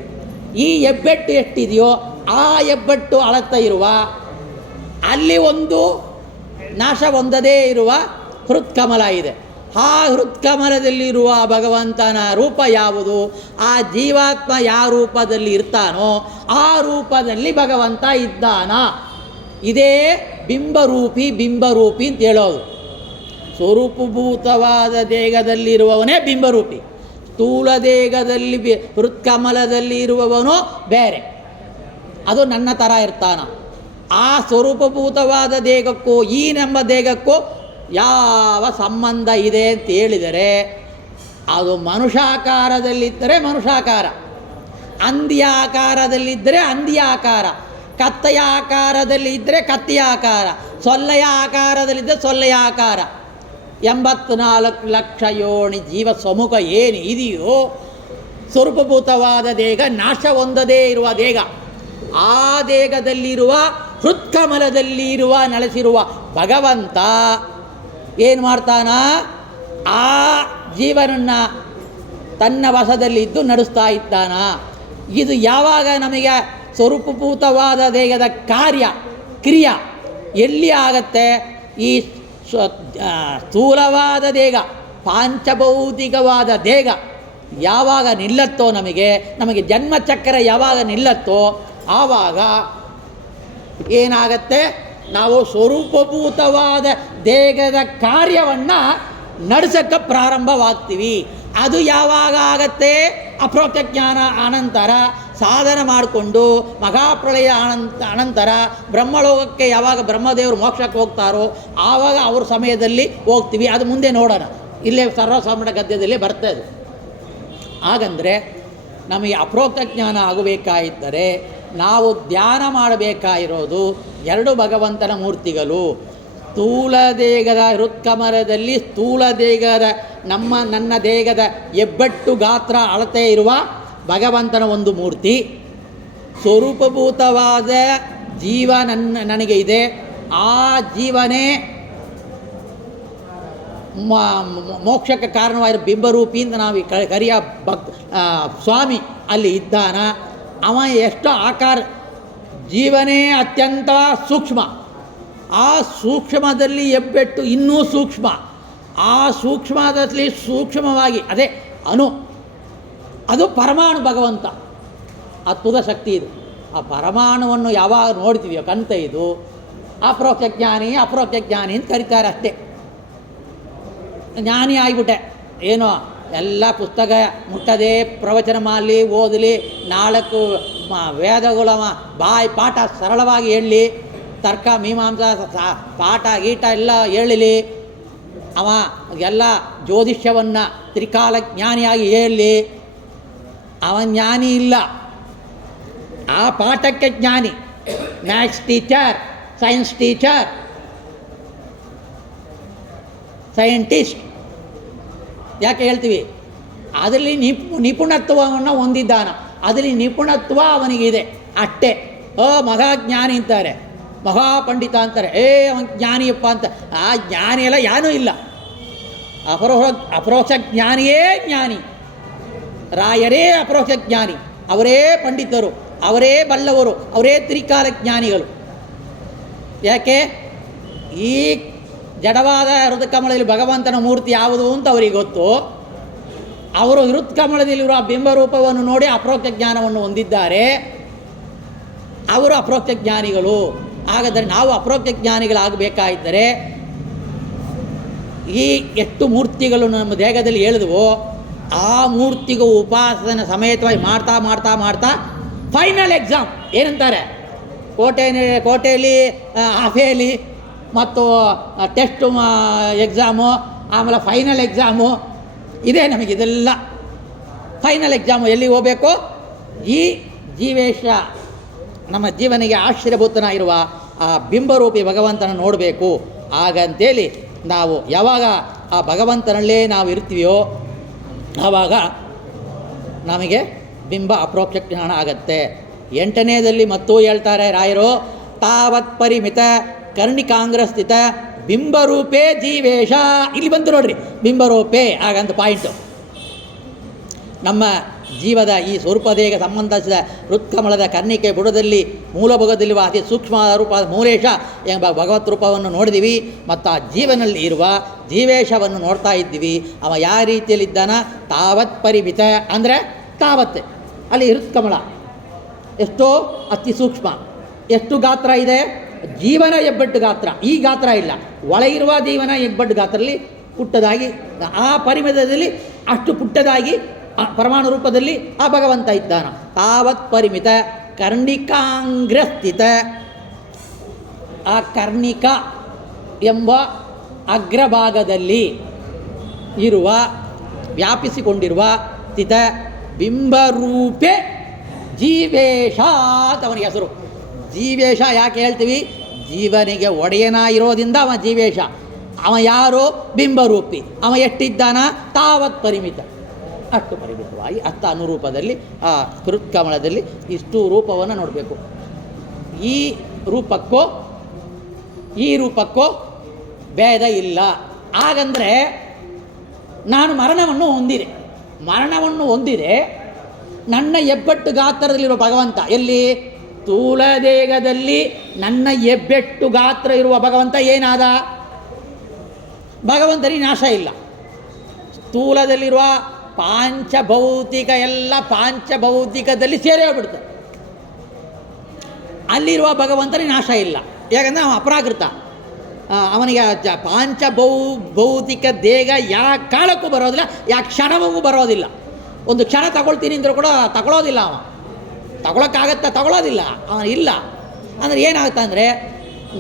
ಈ ಹೆಬ್ಬೆಟ್ಟು ಎಷ್ಟಿದೆಯೋ ಆ ಹೆಬ್ಬೆಟ್ಟು ಅಳತ ಇರುವ ಅಲ್ಲಿ ಒಂದು ನಾಶ ಹೊಂದದೇ ಇರುವ ಹೃತ್ಕಮಲ ಇದೆ. ಆ ಹೃತ್ಕಮಲದಲ್ಲಿರುವ ಭಗವಂತನ ರೂಪ ಯಾವುದು? ಆ ಜೀವಾತ್ಮ ಯಾವ ರೂಪದಲ್ಲಿ ಇರ್ತಾನೋ ಆ ರೂಪದಲ್ಲಿ ಭಗವಂತ ಇದ್ದಾನ. ಇದೇ ಬಿಂಬರೂಪಿ ಅಂತ ಹೇಳೋದು. ಸ್ವರೂಪಭೂತವಾದ ದೇಹದಲ್ಲಿರುವವನೇ ಬಿಂಬರೂಪಿ. ಸ್ಥೂಲ ದೇಹದಲ್ಲಿ ಹೃತ್ಕಮಲದಲ್ಲಿ ಇರುವವನು ಬೇರೆ, ಅದು ನನ್ನ ಥರ ಇರ್ತಾನ. ಆ ಸ್ವರೂಪಭೂತವಾದ ದೇಹಕ್ಕೂ ಈ ನಮ್ಮ ದೇಹಕ್ಕೂ ಯಾವ ಸಂಬಂಧ ಇದೆ ಅಂತ ಹೇಳಿದರೆ, ಅದು ಮನುಷ್ಯಾಕಾರದಲ್ಲಿದ್ದರೆ ಮನುಷ್ಯಾಕಾರ, ಹಂದಿಯ ಆಕಾರದಲ್ಲಿದ್ದರೆ ಹಂದಿಯ ಆಕಾರ, ಕತ್ತೆಯ ಆಕಾರದಲ್ಲಿ ಇದ್ದರೆ ಕತ್ತೆಯ ಆಕಾರ, ಸೊಳ್ಳೆಯ ಆಕಾರದಲ್ಲಿದ್ದರೆ ಸೊಳ್ಳೆಯ ಆಕಾರ. 84 ಲಕ್ಷ ಯೋನಿ ಜೀವ ಸಮೂಹ ಏನು ಇದೆಯೋ ಸ್ವರೂಪಭೂತವಾದ ದೇಹ, ನಾಶ ಹೊಂದದೇ ಇರುವ ದೇಹ, ಆ ದೇಹದಲ್ಲಿರುವ ಹೃತ್ಕಮಲದಲ್ಲಿರುವ ನೆಲೆಸಿರುವ ಭಗವಂತ ಏನು ಮಾಡ್ತಾನ? ಆ ಜೀವನನ್ನು ತನ್ನ ವಶದಲ್ಲಿದ್ದು ನಡೆಸ್ತಾ ಇದ್ದಾನ. ಇದು ಯಾವಾಗ ನಮಗೆ ಸ್ವರೂಪಭೂತವಾದ ದೇಹದ ಕ್ರಿಯೆ ಎಲ್ಲಿ ಆಗತ್ತೆ? ಈ ಸ್ಥೂಲವಾದ ದೇಹ, ಪಾಂಚಭೌತಿಕವಾದ ದೇಹ ಯಾವಾಗ ನಿಲ್ಲತ್ತೋ, ನಮಗೆ ಜನ್ಮಚಕ್ರ ಯಾವಾಗ ನಿಲ್ಲತ್ತೋ ಆವಾಗ ಏನಾಗತ್ತೆ? ನಾವು ಸ್ವರೂಪಭೂತವಾದ ದೇಹದ ಕಾರ್ಯವನ್ನು ನಡೆಸೋಕ್ಕೆ ಪ್ರಾರಂಭವಾಗ್ತೀವಿ. ಅದು ಯಾವಾಗ ಆಗತ್ತೆ? ಅಪ್ರೋಕ್ತ ಜ್ಞಾನ ಅನಂತರ ಸಾಧನ ಮಾಡಿಕೊಂಡು ಮಹಾಪ್ರಳಯ ಅನಂತರ ಬ್ರಹ್ಮಲೋಕಕ್ಕೆ ಯಾವಾಗ ಬ್ರಹ್ಮದೇವರು ಮೋಕ್ಷಕ್ಕೆ ಹೋಗ್ತಾರೋ ಆವಾಗ ಅವ್ರ ಸಮಯದಲ್ಲಿ ಹೋಗ್ತೀವಿ. ಅದು ಮುಂದೆ ನೋಡೋಣ, ಇಲ್ಲೇ ಸರ್ವಸಾಮಾನ್ಯ ಗದ್ಯದಲ್ಲಿ ಬರ್ತದೆ. ಹಾಗಂದರೆ ನಮಗೆ ಅಪ್ರೋಕ್ತ ಜ್ಞಾನ ಆಗಬೇಕಾಗಿದ್ದರೆ ನಾವು ಧ್ಯಾನ ಮಾಡಬೇಕಾಗಿರೋದು ಎರಡು ಭಗವಂತನ ಮೂರ್ತಿಗಳು. ಸ್ಥೂಲ ದೇಹದ ಹೃತ್ಕಮಲದಲ್ಲಿ ಸ್ಥೂಲ ದೇಹದ ನನ್ನ ದೇಹದ ಹೆಬ್ಬೆಟ್ಟು ಗಾತ್ರ ಅಳತೆ ಇರುವ ಭಗವಂತನ ಒಂದು ಮೂರ್ತಿ. ಸ್ವರೂಪಭೂತವಾದ ಜೀವ ನನಗೆ ಇದೆ. ಆ ಜೀವನೇ ಮೋಕ್ಷಕ್ಕೆ ಕಾರಣವಾಗಿರೋ ಬಿಂಬರೂಪಿ ಅಂತ ನಾವು ಕರಿಯ ಸ್ವಾಮಿ ಅಲ್ಲಿ ಇದ್ದಾನ. ಅವ ಎಷ್ಟೋ ಆಕಾರ, ಜೀವನೇ ಅತ್ಯಂತ ಸೂಕ್ಷ್ಮ. ಆ ಸೂಕ್ಷ್ಮದಲ್ಲಿ ಹೆಬ್ಬೆಟ್ಟು ಇನ್ನೂ ಸೂಕ್ಷ್ಮ. ಆ ಸೂಕ್ಷ್ಮದಲ್ಲಿ ಸೂಕ್ಷ್ಮವಾಗಿ ಅದೇ ಅದು ಪರಮಾಣು ಭಗವಂತ. ಅದ್ಭುತ ಶಕ್ತಿ ಇದು. ಆ ಪರಮಾಣುವನ್ನು ಯಾವಾಗ ನೋಡ್ತೀವಿ ಕಂತ ಇದು ಅಪ್ರೋಕ್ತ ಜ್ಞಾನಿ ಅಂತ ಕರೀತಾರೆ ಅಷ್ಟೇ. ಜ್ಞಾನಿ ಆಗಿಬಿಟ್ಟೆ ಏನೋ ಎಲ್ಲ ಪುಸ್ತಕ ಮುಟ್ಟದೆ ಪ್ರವಚನ ಮಾಡಲಿ, ಓದಲಿ, 4 ವೇದಗಳ ಬಾಯಿ ಪಾಠ ಸರಳವಾಗಿ ಹೇಳಲಿ, ತರ್ಕ ಮೀಮಾಂಸಾ ಪಾಠ ಗೀಟ ಎಲ್ಲ ಹೇಳಲಿ, ಅವ ಎಲ್ಲ ಜ್ಯೋತಿಷ್ಯವನ್ನು ತ್ರಿಕಾಲ ಜ್ಞಾನಿಯಾಗಿ ಹೇಳಲಿ, ಅವ ಜ್ಞಾನಿ ಇಲ್ಲ. ಆ ಪಾಠಕ್ಕೆ ಜ್ಞಾನಿ. Maths teacher, science teacher, scientist ಯಾಕೆ ಹೇಳ್ತೀವಿ? ಅದರಲ್ಲಿ ನಿಪುಣತ್ವವನ್ನು ಹೊಂದಿದ್ದಾನ. ಅದರಲ್ಲಿ ನಿಪುಣತ್ವ ಅವನಿಗಿದೆ ಅಷ್ಟೇ. ಮಹಾಜ್ಞಾನಿ ಅಂತಾರೆ, ಮಹಾಪಂಡಿತ ಅಂತಾರೆ, ಅವನು ಜ್ಞಾನಿಯಪ್ಪ ಅಂತ. ಆ ಜ್ಞಾನಿ ಎಲ್ಲ ಏನೂ ಇಲ್ಲ. ಅಪರೋಕ್ಷ ಜ್ಞಾನಿಯೇ ಜ್ಞಾನಿ. ರಾಯರೇ ಅಪರೋಕ್ಷ ಜ್ಞಾನಿ. ಅವರೇ ಪಂಡಿತರು, ಅವರೇ ಬಲ್ಲವರು, ಅವರೇ ತ್ರಿಕಾಲ ಜ್ಞಾನಿಗಳು. ಯಾಕೆ? ಈ ಜಡವಾದ ಹೃತ್ಕಮಲದಲ್ಲಿ ಭಗವಂತನ ಮೂರ್ತಿ ಯಾವುದು ಅಂತ ಅವರಿಗೆ ಗೊತ್ತು. ಅವರು ಹೃತ್ಕಮಲದಲ್ಲಿರುವ ಬಿಂಬರೂಪವನ್ನು ನೋಡಿ ಅಪ್ರೋಕ್ತ ಜ್ಞಾನವನ್ನು ಹೊಂದಿದ್ದಾರೆ. ಅವರು ಅಪ್ರೋಕ್ತ ಜ್ಞಾನಿಗಳು. ಹಾಗಾದರೆ ನಾವು ಅಪ್ರೋಕ್ತ ಜ್ಞಾನಿಗಳಾಗಬೇಕಾಗಿದ್ದರೆ ಈ ಎಷ್ಟು ಮೂರ್ತಿಗಳು ನಮ್ಮ ದೇಹದಲ್ಲಿ ಹೇಳಿದ್ವೋ ಆ ಮೂರ್ತಿಗೂ ಉಪಾಸನ ಸಮೇತವಾಗಿ ಮಾಡ್ತಾ ಮಾಡ್ತಾ ಮಾಡ್ತಾ ಫೈನಲ್ ಎಕ್ಸಾಮ್ ಏನಂತಾರೆ, ಕೋಟೆಯಲ್ಲಿ ಆಫೆಯಲ್ಲಿ ಮತ್ತು ಟೆಸ್ಟ್ ಎಕ್ಸಾಮು, ಆಮೇಲೆ ಫೈನಲ್ ಎಕ್ಸಾಮು ಇದೆ ನಮಗಿದೆಲ್ಲ. ಫೈನಲ್ ಎಕ್ಸಾಮು ಎಲ್ಲಿಗೆ ಹೋಗಬೇಕು? ಈ ಜೀವೇಶ ನಮ್ಮ ಜೀವನಿಗೆ ಆಶ್ಚರ್ಯಭೂತನಾಗಿರುವ ಆ ಬಿಂಬರೂಪಿ ಭಗವಂತನ ನೋಡಬೇಕು. ಹಾಗಂತೇಳಿ ನಾವು ಯಾವಾಗ ಆ ಭಗವಂತನಲ್ಲೇ ನಾವು ಇರ್ತೀವೋ ಆವಾಗ ನಮಗೆ ಬಿಂಬ ಅಪ್ರೋಕ್ಷ ಜ್ಞಾನ ಆಗತ್ತೆ. 8ನೇದಲ್ಲಿ ಮತ್ತೂ ಹೇಳ್ತಾರೆ ರಾಯರು, ತಾವತ್ ಪರಿಮಿತ ಕರ್ಣಿಕಾಂಗ್ರಸ್ಥಿತ ಬಿಂಬರೂಪೇ ಜೀವೇಶ. ಇಲ್ಲಿ ಬಂತು ನೋಡ್ರಿ, ಬಿಂಬರೂಪೇ ಹಾಗಂತ ಪಾಯಿಂಟು. ನಮ್ಮ ಜೀವದ ಈ ಸ್ವರೂಪದೇಹ ಸಂಬಂಧಿಸಿದ ಹೃತ್ಕಮಲದ ಕರ್ಣಿಕೆ ಬುಡದಲ್ಲಿ ಮೂಲಭೋಗದಲ್ಲಿರುವ ಅತಿ ಸೂಕ್ಷ್ಮ ರೂಪ ಮೂಲೇಶ ಎಂಬ ಭಗವತ್ ರೂಪವನ್ನು ನೋಡಿದ್ದೀವಿ. ಮತ್ತು ಆ ಜೀವನಲ್ಲಿ ಇರುವ ಜೀವೇಶವನ್ನು ನೋಡ್ತಾ ಇದ್ದೀವಿ. ಅವ ಯಾವ ರೀತಿಯಲ್ಲಿದ್ದಾನ? ತಾವತ್ ಪರಿಮಿತ ಅಂದರೆ ತಾವತ್ತೆ, ಅಲ್ಲಿ ಹೃತ್ಕಮಲ ಎಷ್ಟೋ ಅತಿ ಸೂಕ್ಷ್ಮ. ಎಷ್ಟು ಗಾತ್ರ ಇದೆ? ಜೀವನ ಹೆಬ್ಬೆಟ್ಟು ಗಾತ್ರ. ಈ ಗಾತ್ರ ಇಲ್ಲ, ಒಳಗಿರುವ ಜೀವನ ಹೆಬ್ಬೆಟ್ಟು ಗಾತ್ರದಲ್ಲಿ ಪುಟ್ಟದಾಗಿ, ಆ ಪರಿಮಿತದಲ್ಲಿ ಅಷ್ಟು ಪುಟ್ಟದಾಗಿ ಪರಮಾಣು ರೂಪದಲ್ಲಿ ಆ ಭಗವಂತ ಇದ್ದಾನ. ತಾವತ್ ಪರಿಮಿತ ಕರ್ಣಿಕಾಂಗ್ರಸ್ಥಿತ. ಆ ಕರ್ಣಿಕ ಎಂಬ ಅಗ್ರಭಾಗದಲ್ಲಿ ಇರುವ ವ್ಯಾಪಿಸಿಕೊಂಡಿರುವ ಸ್ಥಿತ ಬಿಂಬರೂಪೆ ಜೀವೇಶ ಅಂತ ಅವನಿಗೆ ಹೆಸರು. ಜೀವೇಶ ಯಾಕೆ ಹೇಳ್ತೀವಿ? ಜೀವನಿಗೆ ಒಡೆಯನ ಇರೋದ್ರಿಂದ ಅವ ಜೀವೇಶ. ಅವ ಯಾರು? ಬಿಂಬರೂಪಿ. ಅವ ಎಷ್ಟಿದ್ದಾನ? ತಾವತ್ ಪರಿಮಿತ, ಅಷ್ಟು ಪರಿಮಿತವಾಗಿ ಅತ್ತ ಅನುರೂಪದಲ್ಲಿ ಆ ಹೃತ್ಕಮಲದಲ್ಲಿ ಇಷ್ಟು ರೂಪವನ್ನು ನೋಡಬೇಕು. ಈ ರೂಪಕ್ಕೋ ಭೇದ ಇಲ್ಲ. ಹಾಗಂದರೆ ನಾನು ಮರಣವನ್ನು ಹೊಂದಿದೆ ನನ್ನ ಹೆಬ್ಬೆಟ್ಟು ಗಾತ್ರದಲ್ಲಿರುವ ಭಗವಂತ ಎಲ್ಲಿ? ಸ್ಥೂಲ ದೇಹದಲ್ಲಿ ನನ್ನ ಹೆಬ್ಬೆಟ್ಟು ಗಾತ್ರ ಇರುವ ಭಗವಂತ ಏನಾದ? ಭಗವಂತನಿಗೆ ನಾಶ ಇಲ್ಲ. ಸ್ಥೂಲದಲ್ಲಿರುವ ಪಾಂಚಭೌತಿಕ ಎಲ್ಲ ಪಾಂಚಭೌತಿಕದಲ್ಲಿ ಸೇರಿ ಹೋಗ್ಬಿಡ್ತಾರೆ. ಅಲ್ಲಿರುವ ಭಗವಂತನಿಗೆ ನಾಶ ಇಲ್ಲ. ಯಾಕಂದರೆ ಅವನು ಅಪರಾಕೃತ. ಅವನಿಗೆ ಭೌತಿಕ ದೇಹ ಯಾವ ಕಾಲಕ್ಕೂ ಬರೋದಿಲ್ಲ, ಯಾವ ಕ್ಷಣವೂ ಬರೋದಿಲ್ಲ. ಒಂದು ಕ್ಷಣ ತಗೊಳ್ತೀನಿ ಅಂದರೂ ಕೂಡ ತಗೊಳ್ಳೋದಿಲ್ಲ. ತಗೊಳಕ್ಕಾಗತ್ತಾ? ತಗೊಳ್ಳೋದಿಲ್ಲ. ಅವನು ಇಲ್ಲ. ಅಂದರೆ ಏನಾಗುತ್ತೆ ಅಂದರೆ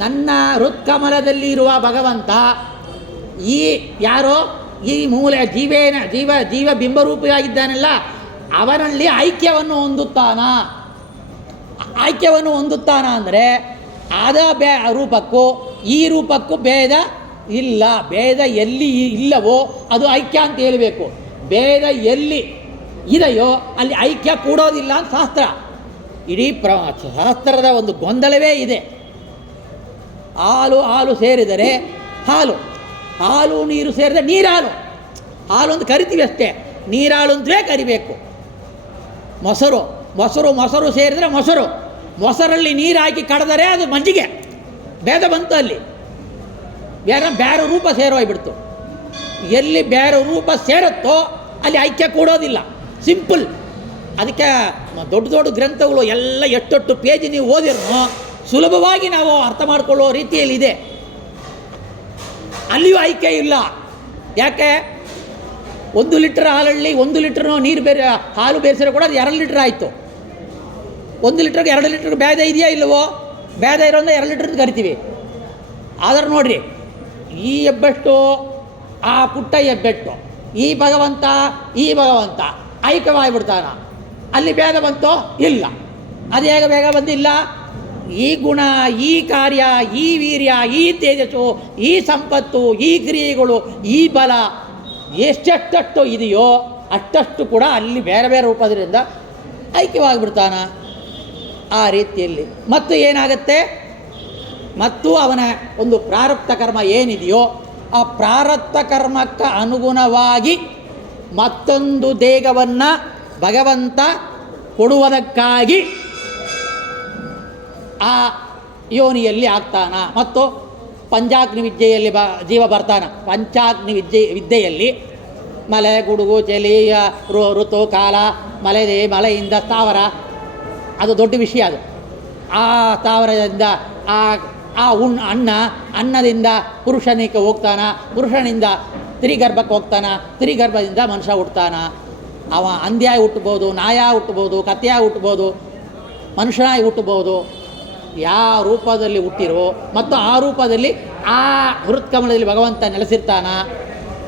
ನನ್ನ ಹೃತ್ಕಮಲದಲ್ಲಿ ಇರುವ ಭಗವಂತ ಈ ಯಾರೋ ಈ ಮೂಲ ಜೀವ ಬಿಂಬರೂಪಿಯಾಗಿದ್ದಾನಲ್ಲ, ಅವನಲ್ಲಿ ಐಕ್ಯವನ್ನು ಹೊಂದುತ್ತಾನ ಅಂದರೆ ಆದ ರೂಪಕ್ಕೂ ಈ ರೂಪಕ್ಕೂ ಭೇದ ಇಲ್ಲ. ಭೇದ ಎಲ್ಲಿ ಇಲ್ಲವೋ ಅದು ಐಕ್ಯ ಅಂತ ಹೇಳಬೇಕು. ಭೇದ ಎಲ್ಲಿ ಇದೆಯೋ ಅಲ್ಲಿ ಐಕ್ಯ ಕೂಡೋದಿಲ್ಲ ಅಂತ ಶಾಸ್ತ್ರ. ಇಡೀ ಶಾಸ್ತ್ರದ ಒಂದು ಗೊಂದಲವೇ ಇದೆ. ಹಾಲು ಸೇರಿದರೆ ಹಾಲು ನೀರು ಸೇರಿದರೆ ನೀರಾಲು. ಹಾಲು ಅಂತ ಕರಿತೀವಿ ಅಷ್ಟೇ, ನೀರಾಳು ಅಂತಲೇ ಕರಿಬೇಕು. ಮೊಸರು ಸೇರಿದರೆ ಮೊಸರಲ್ಲಿ ನೀರು ಹಾಕಿ ಕಡಿದರೆ ಅದು ಮಜ್ಜಿಗೆ. ಭೇದ ಬಂತು ಅಲ್ಲಿ. ಬೇರೆ ರೂಪ ಸೇರೋಗ್ಬಿಡ್ತು. ಎಲ್ಲಿ ಬೇರೆ ರೂಪ ಸೇರುತ್ತೋ ಅಲ್ಲಿ ಐಕ್ಯ ಕೂಡೋದಿಲ್ಲ. ಸಿಂಪಲ್. ಅದಕ್ಕೆ ದೊಡ್ಡ ಗ್ರಂಥಗಳು ಎಲ್ಲ ಎಷ್ಟೊಟ್ಟು ಪೇಜ್ ನೀವು ಓದಿರೋ ಸುಲಭವಾಗಿ ನಾವು ಅರ್ಥ ಮಾಡಿಕೊಳ್ಳೋ ರೀತಿಯಲ್ಲಿದೆ. ಅಲ್ಲಿಯೂ ಐಕ್ಯ ಇಲ್ಲ. ಯಾಕೆ? 1 ಲೀಟರ್ ಹಾಲಲ್ಲಿ 1 ಲೀಟ್ರ್ ನೀರು ಹಾಲು ಬೇರಿಸಿದ್ರೆ ಕೂಡ ಅದು 2 ಲೀಟ್ರ್ ಆಯಿತು. 1 ಲೀಟ್ರಿಗೆ 2 ಲೀಟ್ರ್ ಭೇದ ಇದೆಯಾ ಇಲ್ಲವೋ? ಭೇದ ಇರೋಂದ್ರೆ 2 ಲೀಟ್ರ್ ಕರಿತೀವಿ. ಆದ್ರೆ ನೋಡಿರಿ, ಈ ಹೆಬ್ಬೆಟ್ಟು ಆ ಪುಟ್ಟ ಹೆಬ್ಬೆಟ್ಟು, ಈ ಭಗವಂತ ಐಕ್ಯವಾಗಿಬಿಡ್ತಾನ. ಅಲ್ಲಿ ಭೇದ ಬಂತೋ? ಇಲ್ಲ. ಅದು ಹೇಗೆ ಬೇಗ ಬಂದಿಲ್ಲ? ಈ ಗುಣ, ಈ ಕಾರ್ಯ, ಈ ವೀರ್ಯ, ಈ ತೇಜಸ್ಸು, ಈ ಸಂಪತ್ತು, ಈ ಕ್ರಿಯೆಗಳು, ಈ ಬಲ ಎಷ್ಟೆಷ್ಟು ಇದೆಯೋ ಅಷ್ಟಷ್ಟು ಕೂಡ ಅಲ್ಲಿ ಬೇರೆ ರೂಪದಿಂದ ಐಕ್ಯವಾಗಿಬಿಡ್ತಾನ. ಆ ರೀತಿಯಲ್ಲಿ ಮತ್ತು ಏನಾಗುತ್ತೆ? ಮತ್ತು ಅವನ ಒಂದು ಪ್ರಾರಬ್ಧ ಕರ್ಮ ಏನಿದೆಯೋ ಆ ಪ್ರಾರಬ್ಧ ಕರ್ಮಕ್ಕೆ ಅನುಗುಣವಾಗಿ ಮತ್ತೊಂದು ದೇಹವನ್ನು ಭಗವಂತ ಕೊಡುವುದಕ್ಕಾಗಿ ಆ ಯೋನಿಯಲ್ಲಿ ಆಗ್ತಾನ. ಮತ್ತು ಪಂಚಾಗ್ನಿ ವಿದ್ಯೆಯಲ್ಲಿ ಜೀವ ಬರ್ತಾನ. ಪಂಚಾಗ್ನಿ ವಿದ್ಯೆಯಲ್ಲಿ ಮಲೆ, ಗುಡುಗು, ಚಳಿ, ಋತು, ಕಾಲ, ಮಳೆಯಿಂದ ಸ್ಥಾವರ, ಅದು ದೊಡ್ಡ ವಿಷಯ. ಅದು ಆ ಸ್ಥಾವರದಿಂದ ಅನ್ನದಿಂದ ಪುರುಷನಿಗೆ ಹೋಗ್ತಾನ, ಪುರುಷನಿಂದ ತ್ರಿಗರ್ಭಕ್ಕೆ ಹೋಗ್ತಾನ, ತ್ರಿಗರ್ಭದಿಂದ ಮನುಷ್ಯ ಹುಟ್ಟುತ್ತಾನ. ಅವ ಹಂದಿಯಾಗಿ ಹುಟ್ಟಬೋದು, ನಾಯಾಗಿ ಹುಟ್ಟಬೋದು, ಕತ್ತೆಯಾಗಿ ಹುಟ್ಟಬೋದು, ಮನುಷ್ಯನಾಗಿ ಹುಟ್ಟಬೋದು. ಯಾವ ರೂಪದಲ್ಲಿ ಹುಟ್ಟಿರೋ ಮತ್ತು ಆ ರೂಪದಲ್ಲಿ ಆ ಹೃತ್ಕಮಲದಲ್ಲಿ ಭಗವಂತ ನೆಲೆಸಿರ್ತಾನ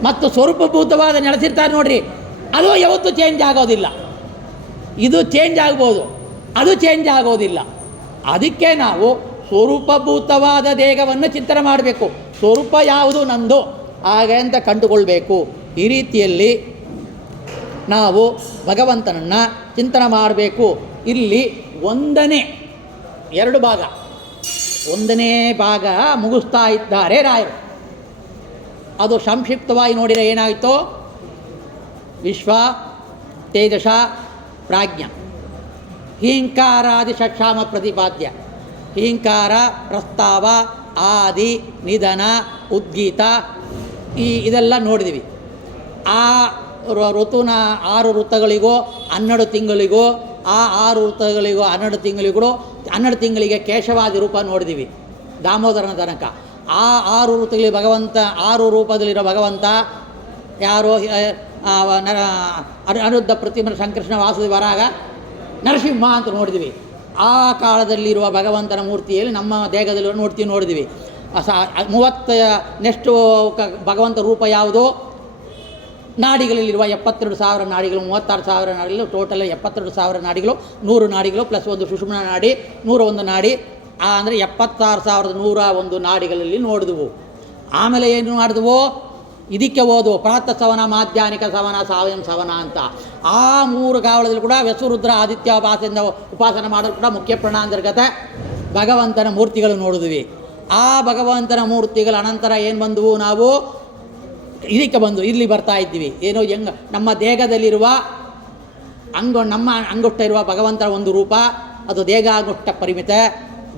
ಮತ್ತು ಸ್ವರೂಪಭೂತವಾದ ನೆಲೆಸಿರ್ತಾನೆ ನೋಡ್ರಿ, ಅದು ಯಾವತ್ತೂ ಚೇಂಜ್ ಆಗೋದಿಲ್ಲ. ಇದು ಚೇಂಜ್ ಆಗ್ಬೋದು, ಅದು ಚೇಂಜ್ ಆಗೋದಿಲ್ಲ. ಅದಕ್ಕೆ ನಾವು ಸ್ವರೂಪಭೂತವಾದ ದೇಹವನ್ನು ಚಿಂತನೆ ಮಾಡಬೇಕು. ಸ್ವರೂಪ ಯಾವುದು ನಂದು ಹಾಗೆ ಅಂತ ಕಂಡುಕೊಳ್ಬೇಕು. ಈ ರೀತಿಯಲ್ಲಿ ನಾವು ಭಗವಂತನನ್ನು ಚಿಂತನೆ ಮಾಡಬೇಕು. ಇಲ್ಲಿ ಎರಡು ಭಾಗ, ಒಂದನೇ ಭಾಗ ಮುಗಿಸ್ತಾ ಇದ್ದಾರೆ ರಾಯರು. ಅದು ಸಂಕ್ಷಿಪ್ತವಾಗಿ ನೋಡಿದರೆ ಏನಾಯಿತು? ವಿಶ್ವ, ತೇಜಸ, ಪ್ರಾಜ್ಞ, ಹೀಂಕಾರಾದಿ ಷಟ್ಸಾಮ ಪ್ರತಿಪಾದ್ಯ. ಹೀಂಕಾರ, ಪ್ರಸ್ತಾವ, ಆದಿ, ನಿಧನ, ಉದ್ಗೀತ, ಇದೆಲ್ಲ ನೋಡಿದ್ವಿ. ಆ ಋತುನ 6 ಋತುಗಳಿಗೂ 12 ತಿಂಗಳಿಗೂ, ಆ 6 ಋತುಗಳಿಗೂ 12 ತಿಂಗಳಿಗೂ 12 ತಿಂಗಳಿಗೆ ಕೇಶವಾದಿ ರೂಪ ನೋಡಿದ್ದೀವಿ ದಾಮೋದರನ ತನಕ. ಆ 6 ಋತುಗಳಿಗೆ ಭಗವಂತ 6 ರೂಪದಲ್ಲಿರೋ ಭಗವಂತ ಯಾರು? ಅನಿರುದ್ಧ, ಪ್ರತಿಮ, ಸಂಕೃಷ್ಣ, ವಾಸುದೇವ, ವರಾಹ, ನರಸಿಂಹ ಅಂತ ನೋಡಿದ್ವಿ. ಆ ಕಾಲದಲ್ಲಿರುವ ಭಗವಂತನ ಮೂರ್ತಿಯಲ್ಲಿ ನಮ್ಮ ದೇಹದಲ್ಲಿರೋ ನೋಡಿದ್ವಿ. ನೆಕ್ಸ್ಟು ಭಗವಂತ ರೂಪ ಯಾವುದು? ನಾಡಿಗಳಲ್ಲಿರುವ 72,000 ನಾಡಿಗಳು, 36,000 ನಾಡಿಗಳು, ಟೋಟಲ್ 72,000 ನಾಡಿಗಳು, 100 ನಾಡಿಗಳು ಪ್ಲಸ್ ಒಂದು ಸುಷುಮ್ನ ನಾಡಿ, 101 ನಾಡಿ, ಅಂದರೆ 76,101 ನಾಡಿಗಳಲ್ಲಿ ನೋಡಿದ್ವು. ಆಮೇಲೆ ಏನು ಮಾಡಿದ್ವು? ಇದಕ್ಕೆ ಓದು ಪ್ರಾತಃ ಸವನ, ಮಾಧ್ಯಾಹ್ನಿಕ ಸವನ, ಸಾಯಂ ಸವನ ಅಂತ. ಆ 3 ಕಾಲದಲ್ಲಿ ಕೂಡ ವ್ಯಸುರುದ್ರ ಆದಿತ್ಯೋಪಾಸನೆಯಿಂದ ಉಪಾಸನೆ ಮಾಡೋದು ಕೂಡ ಮುಖ್ಯ ಪ್ರಾಣಾಂತರ್ಗತ ಭಗವಂತನ ಮೂರ್ತಿಗಳು ನೋಡಿದ್ವಿ. ಆ ಭಗವಂತನ ಮೂರ್ತಿಗಳ ಅನಂತರ ಏನು ಬಂದವು? ನಾವು ಇದಕ್ಕೆ ಬಂದು ಇಲ್ಲಿ ಬರ್ತಾ ಇದ್ದೀವಿ. ಏನೋ ನಮ್ಮ ದೇಹದಲ್ಲಿರುವ ನಮ್ಮ ಅಂಗುಷ್ಟ ಇರುವ ಭಗವಂತನ ಒಂದು ರೂಪ, ಅದು ದೇಹ ಅಂಗುಷ್ಟ ಪರಿಮಿತ,